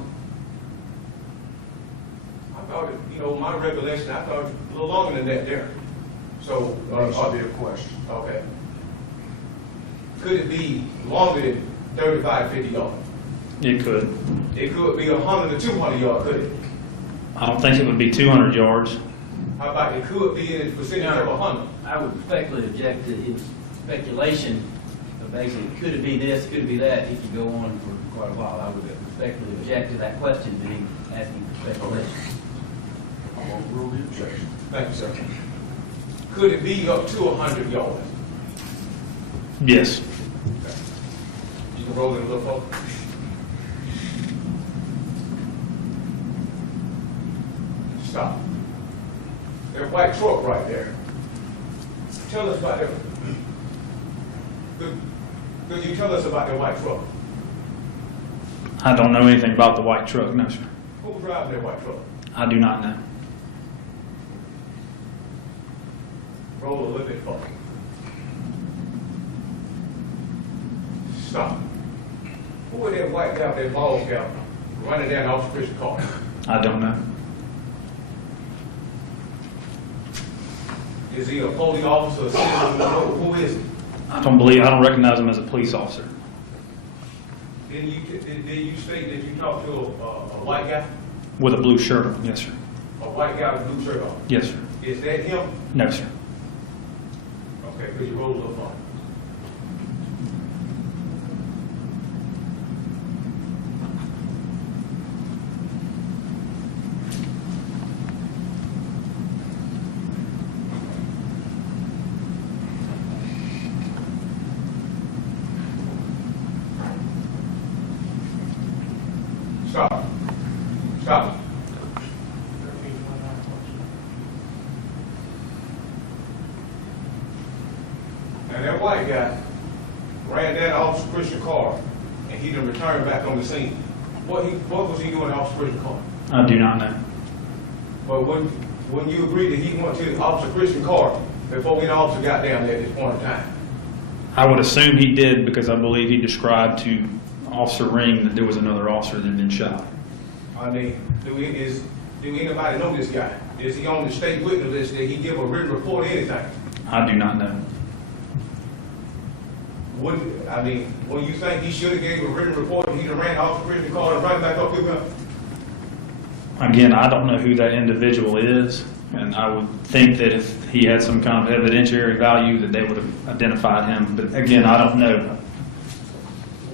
I thought, my recollection, I thought a little longer than that there. So, Needs to be a question. okay. Could it be longer than 35, 50 yards? It could. It could be 100 to 200 yards, could it? I don't think it would be 200 yards. How about it could be in the vicinity of 100? I would respectfully object to his speculation of basically, could it be this, could it be that? He could go on for quite a while. I would respectfully object to that question, to him asking for speculation. I'm going to rule the objection. Thank you, sir. Could it be up to 100 yards? Yes. You can roll it a little forward. Stop. That white truck right there. Tell us about that. Could you tell us about that white truck? I don't know anything about the white truck, no, sir. Who was driving that white truck? I do not know. Roll a little bit forward. Stop. Who was that white guy with that ball cap running down Officer Christian car? I don't know. Is he a police officer, a citizen? Who is he? I don't recognize him as a police officer. Did you state that you talked to a white guy? With a blue shirt on, yes, sir. A white guy with a blue shirt on? Yes, sir. Is that him? No, sir. Okay, could you roll the phone? Stop. Stop. And that white guy ran that Officer Christian car, and he done returned back on the scene. What was he doing in Officer Christian car? I do not know. But when you agreed that he went to Officer Christian car before the officer got down there at this point in time? I would assume he did because I believe he described to Officer Ring that there was another officer that had been shot. I mean, do anybody know this guy? Is he on the state witness list? Did he give a written report or anything? I do not know. When you think he should have gave a written report and he done ran Officer Christian car and right back up with him? Again, I don't know who that individual is, and I would think that if he had some kind of evidentiary value that they would have identified him, but again, I don't know.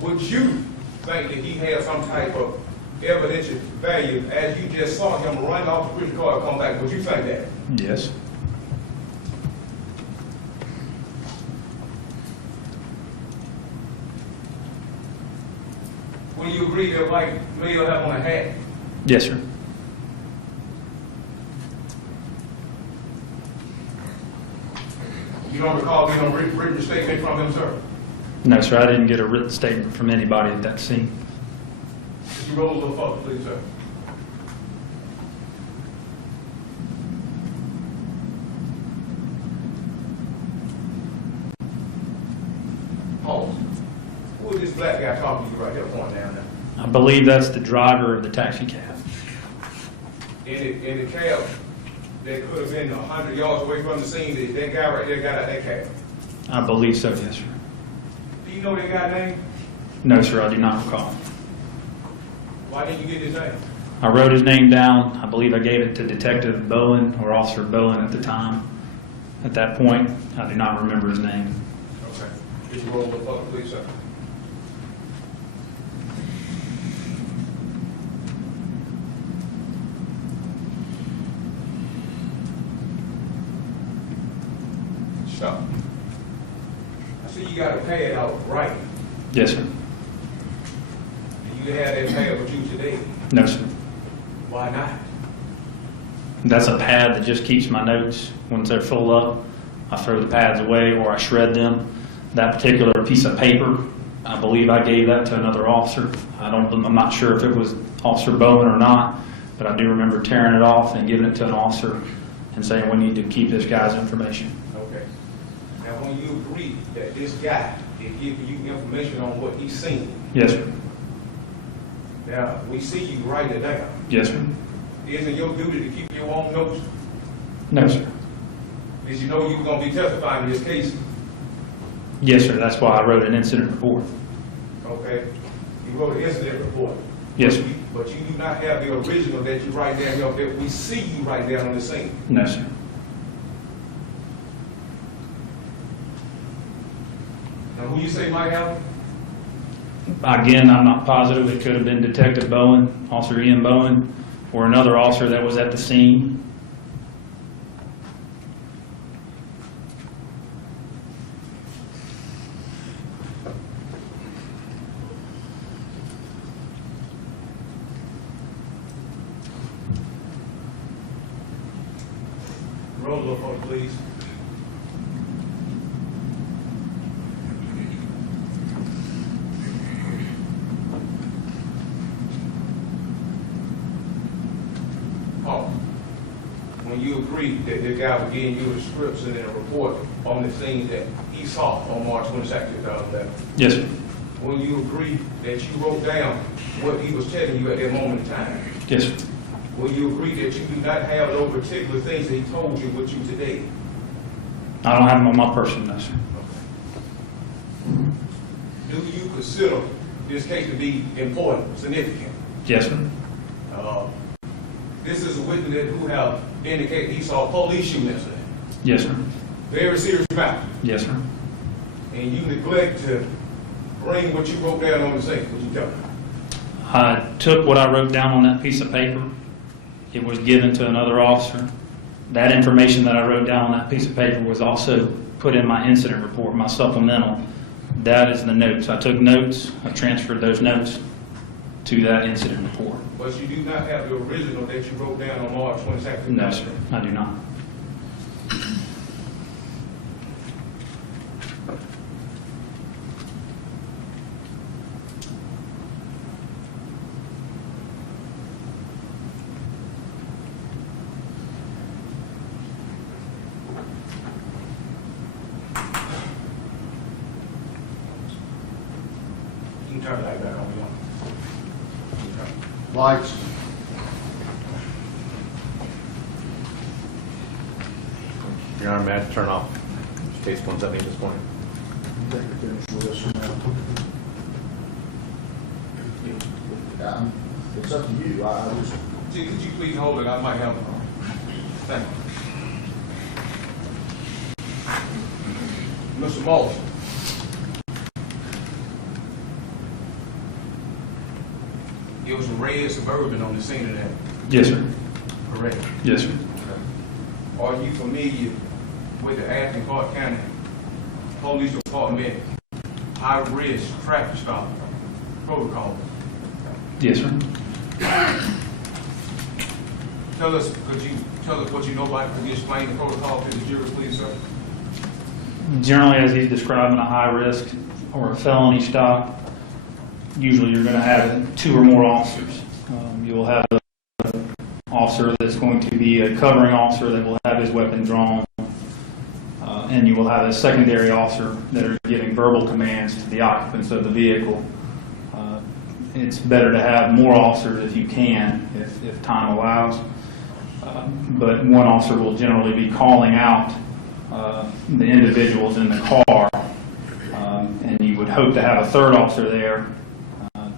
Would you think that he had some type of evidentiary value as you just saw him run off the Christian car and come back? Would you think that? Yes. Will you agree that white male have on a hat? Yes, sir. You don't recall getting a written statement from him, sir? No, sir, I didn't get a written statement from anybody at that scene. Could you roll a little forward, please, sir? Pause. Who is this black guy talking to you right there, pointing down there? I believe that's the driver of the taxi cab. In the cab that could have been 100 yards away from the scene, that guy right there got out that cab. I believe so, yes, sir. Do you know that guy's name? No, sir, I do not recall. Why didn't you get his name? I wrote his name down. I believe I gave it to Detective Bowen or Officer Bowen at the time. At that point, I do not remember his name. Okay. Could you roll a little forward, please, sir? Stop. I see you got a pad out right. Yes, sir. And you had that pad with you today. No, sir. Why not? That's a pad that just keeps my notes. Once they're full up, I throw the pads away or I shred them. That particular piece of paper, I believe I gave that to another officer. I'm not sure if it was Officer Bowen or not, but I do remember tearing it off and giving it to an officer and saying we need to keep this guy's information. Okay. Now, when you agree that this guy is giving you information on what he's seen, Yes, sir. now, we see you write it down. Yes, sir. Isn't your duty to keep your own notes? No, sir. Did you know you were going to be testifying in this case? Yes, sir. That's why I wrote an incident report. Okay. You wrote an incident report. Yes, sir. But you do not have the original that you write down, that we see you write down on the scene. No, sir. Now, who you say might have? Again, I'm not positive. It could have been Detective Bowen, Officer Ian Bowen, or another officer that was at the scene. Roll a little phone, please. Oh, when you agreed that the guy was giving you a description and a report on the things that he saw on March 22nd, 2011. Yes, sir. When you agreed that you wrote down what he was telling you at that moment in time. Yes, sir. Will you agree that you do not have those particular things that he told you with you today? I don't have them on my person, no, sir. Do you consider this case to be important, significant? Yes, sir. This is a witness who have indicated he saw a police shooting incident. Yes, sir. Very serious matter. Yes, sir. And you neglect to bring what you wrote down on the scene. What you tell me? I took what I wrote down on that piece of paper. It was given to another officer. That information that I wrote down on that piece of paper was also put in my incident report, my supplemental. That is the notes. I took notes. I transferred those notes to that incident report. But you do not have the original that you wrote down on March 22nd? No, sir. I do not. You can turn the light back on, y'all. Lights. Your Honor, may I have to turn off case 170 at this point? I think we're finished with this one now. It's up to you. I just, Gee, could you please hold it? I might have. Thank you. Mr. Moss. It was a red Suburban on the scene of that, Yes, sir. correct? Yes, sir. Are you familiar with the Athens County Police Department high-risk traffic stop protocol? Yes, sir. Could you tell us what you know about it? Could you explain the protocol to the jury, please, sir? Generally, as he's describing, a high risk or a felony stop, usually you're going to have 2 or more officers. You'll have an officer that's going to be a covering officer that will have his weapon drawn, and you will have a secondary officer that are giving verbal commands to the occupants of the vehicle. It's better to have more officers if you can, if time allows. But one officer will generally be calling out the individuals in the car, and you would hope to have a third officer there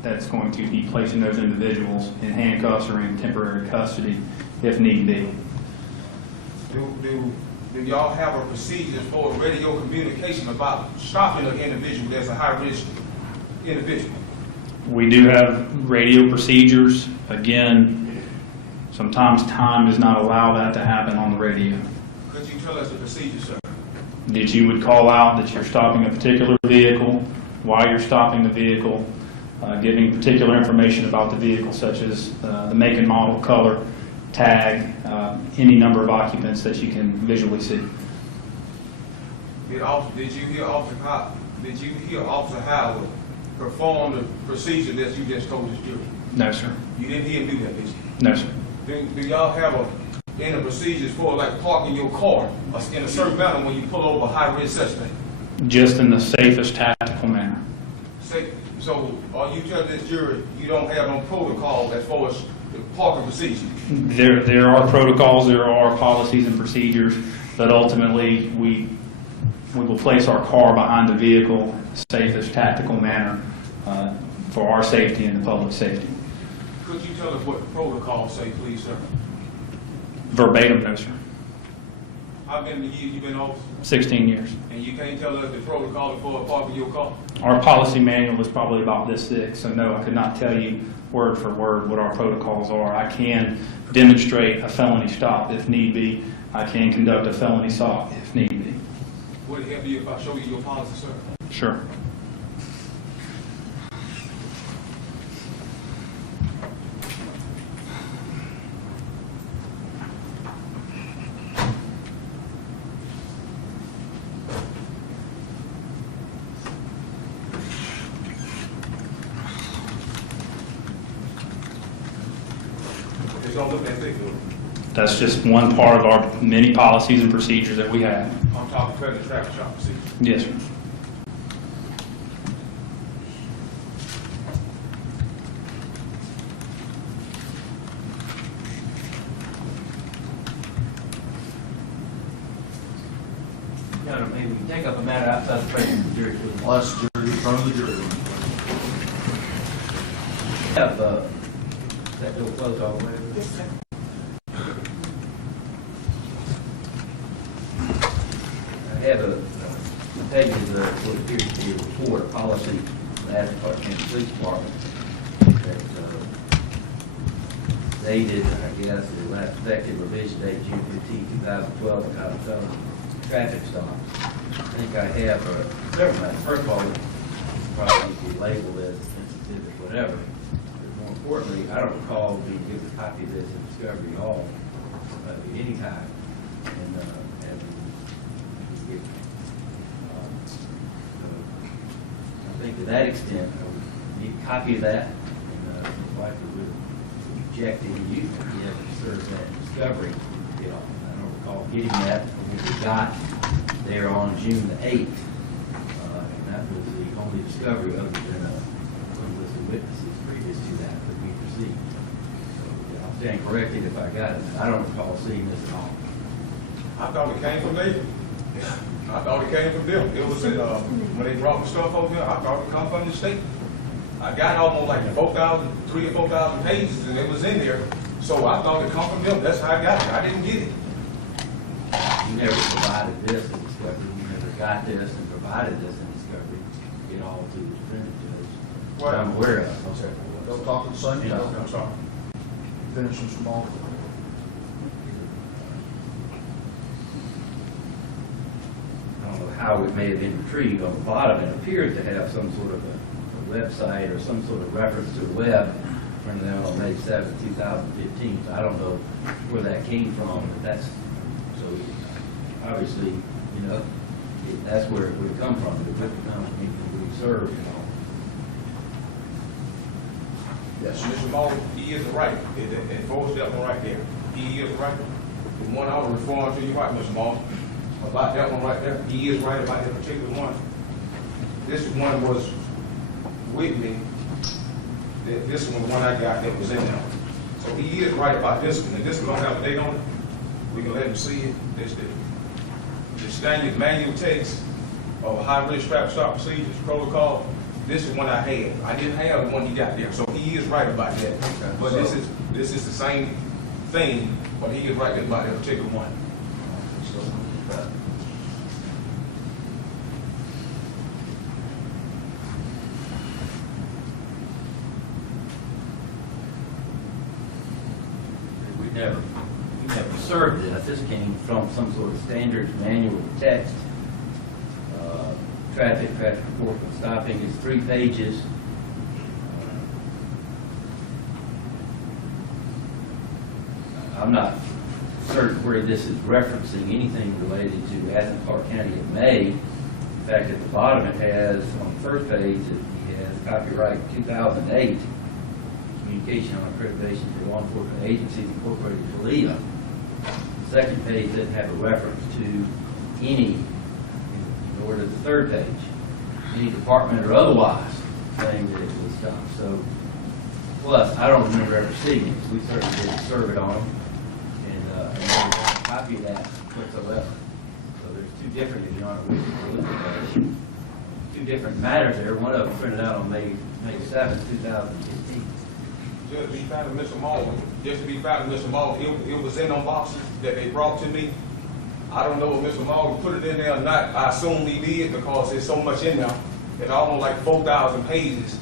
that's going to be placing those individuals in handcuffs or in temporary custody if need be. Do y'all have a procedure for radio communication about stopping an individual that's a high-risk individual? We do have radio procedures. Again, sometimes time does not allow that to happen on the radio. Could you tell us the procedure, sir? That you would call out that you're stopping a particular vehicle, why you're stopping the vehicle, giving particular information about the vehicle, such as the make and model, color, tag, any number of occupants that you can visually see. Did you hear Officer Howard perform the procedure that you just told this jury? No, sir. You didn't hear him do that, did you? No, sir. Do y'all have any procedures for like parking your car in a certain manner when you pull over a high-risk suspect? Just in the safest tactical manner. So are you telling this jury you don't have no protocol as far as the parking procedure? There are protocols, there are policies and procedures, but ultimately we will place our car behind the vehicle in the safest tactical manner for our safety and the public safety. Could you tell us what the protocols say, please, sir? Verbatim, no, sir. How many years you been officer? 16 years. And you can't tell us the protocol for parking your car? Our policy manual is probably about this thick, so no, I could not tell you word for word what our protocols are. I can demonstrate a felony stop if need be. I can conduct a felony stop if need be. Would it help you if I show you your policy, sir? Sure. It's gonna look that thick, though. That's just one part of our many policies and procedures that we have. I'm talking federal traffic stop procedure. Yes, sir. we can take up a matter outside the presence of the jury, please. I'll ask the jury, in front of the jury. Have, that door closed all the way? Yes, sir. I have a page of what appears to be a report, a policy of the Athens County Police Department that dated, I guess, the last effective revision date, June 15, 2012, entitled felony traffic stops. I think I have several matters. First of all, it probably needs to be labeled as sensitive or whatever. But more importantly, I don't recall being given a copy of this in discovery at all at any time. And I think to that extent, I would need a copy of that, and most likely would reject any use if you haven't served that in discovery. You know, I don't recall getting that when we got there on June the 8th, and that was the only discovery other than a list of witnesses previous to that that we received. So yeah, I'll stand corrected if I got it. I don't recall seeing this at all. I thought it came from them. I thought it came from them. It was in, when they brought the stuff over here, I thought it come from the state. I got almost like 4,000, 3,000 or 4,000 pages, and it was in there. So I thought it come from them. That's how I got it. I didn't get it. You never provided this in discovery. You never got this and provided this in discovery. Get all to the defendant judge. What I'm aware of. Okay. They'll talk at the same Yeah. time. I'm sorry. Finish, Mr. Ball. I don't know how it may have been retrieved. On the bottom, it appears to have some sort of a website or some sort of reference to the web printed out on May 7, 2015. So I don't know where that came from, but that's, so obviously, you know, that's where it would come from. It would come from anything we serve, you know. Yes. Mr. Moore, he is right. And forward step one right there. He is right. The one I was referring to, you right, Mr. Moore, about that one right there. He is right about that particular one. This one was with me. This one, the one I got that was in there. So he is right about this one. And this one don't have a date on it. We can let him see it. This the standard manual text of high-risk traffic stop procedures protocol. This is one I had. I didn't have the one he got there. So he is right about that. Okay. But So- this is the same thing, but he is right about that particular one. We never served this. This came from some sort of standards manual text. Traffic enforcement stopping is 3 pages. I'm not certain where this is referencing anything related to Athens Clarke County in May. In fact, at the bottom it has, on the first page, it has copyright 2008. Communication on accreditation for law enforcement agencies incorporated Toledo. The second page doesn't have a reference to any, nor does the third page, any department or otherwise saying that it was stopped. So, plus, I don't remember ever seeing it. We certainly didn't serve it on them, and never got a copy of that whatsoever. So there's 2 different, if you know, two different matters there. One of them printed out on May 7, 2015. Just to be found with Mr. Moore, just to be found with Mr. Moore, it was in them boxes that they brought to me. I don't know if Mr. Moore put it in there or not. I assume he did because there's so much in there. It's almost like 4,000 pages.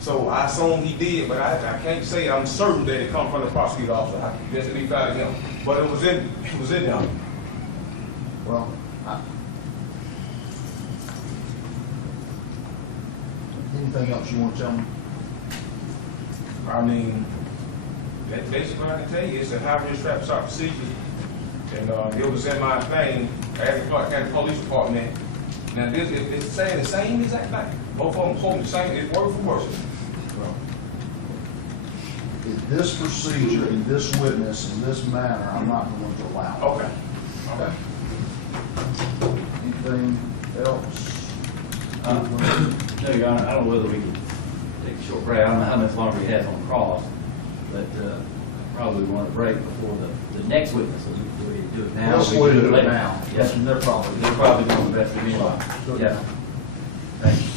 So I assume he did, but I can't say I'm certain that it come from the prosecutor officer. Just to be found him. But it was in there. Well, anything else you want to tell me? I mean, that's basically what I can tell you. It's a high-risk traffic stop procedure. And it was in my thing, Athens Clarke County Police Department. Now, it's saying the same exact thing. Both of them quoting the same, it's word for word. Well, in this procedure, in this witness, in this manner, I'm not going to allow it. Okay. Okay. Anything else? No, Your Honor, I don't know whether we can take a short break. I don't know how much longer he has on cross, but probably probably want to break before the next witness, so we can do it now. Let's We wait can a do it minute. now. Yes, they're probably going to invest it anyway. Yeah. Thank you.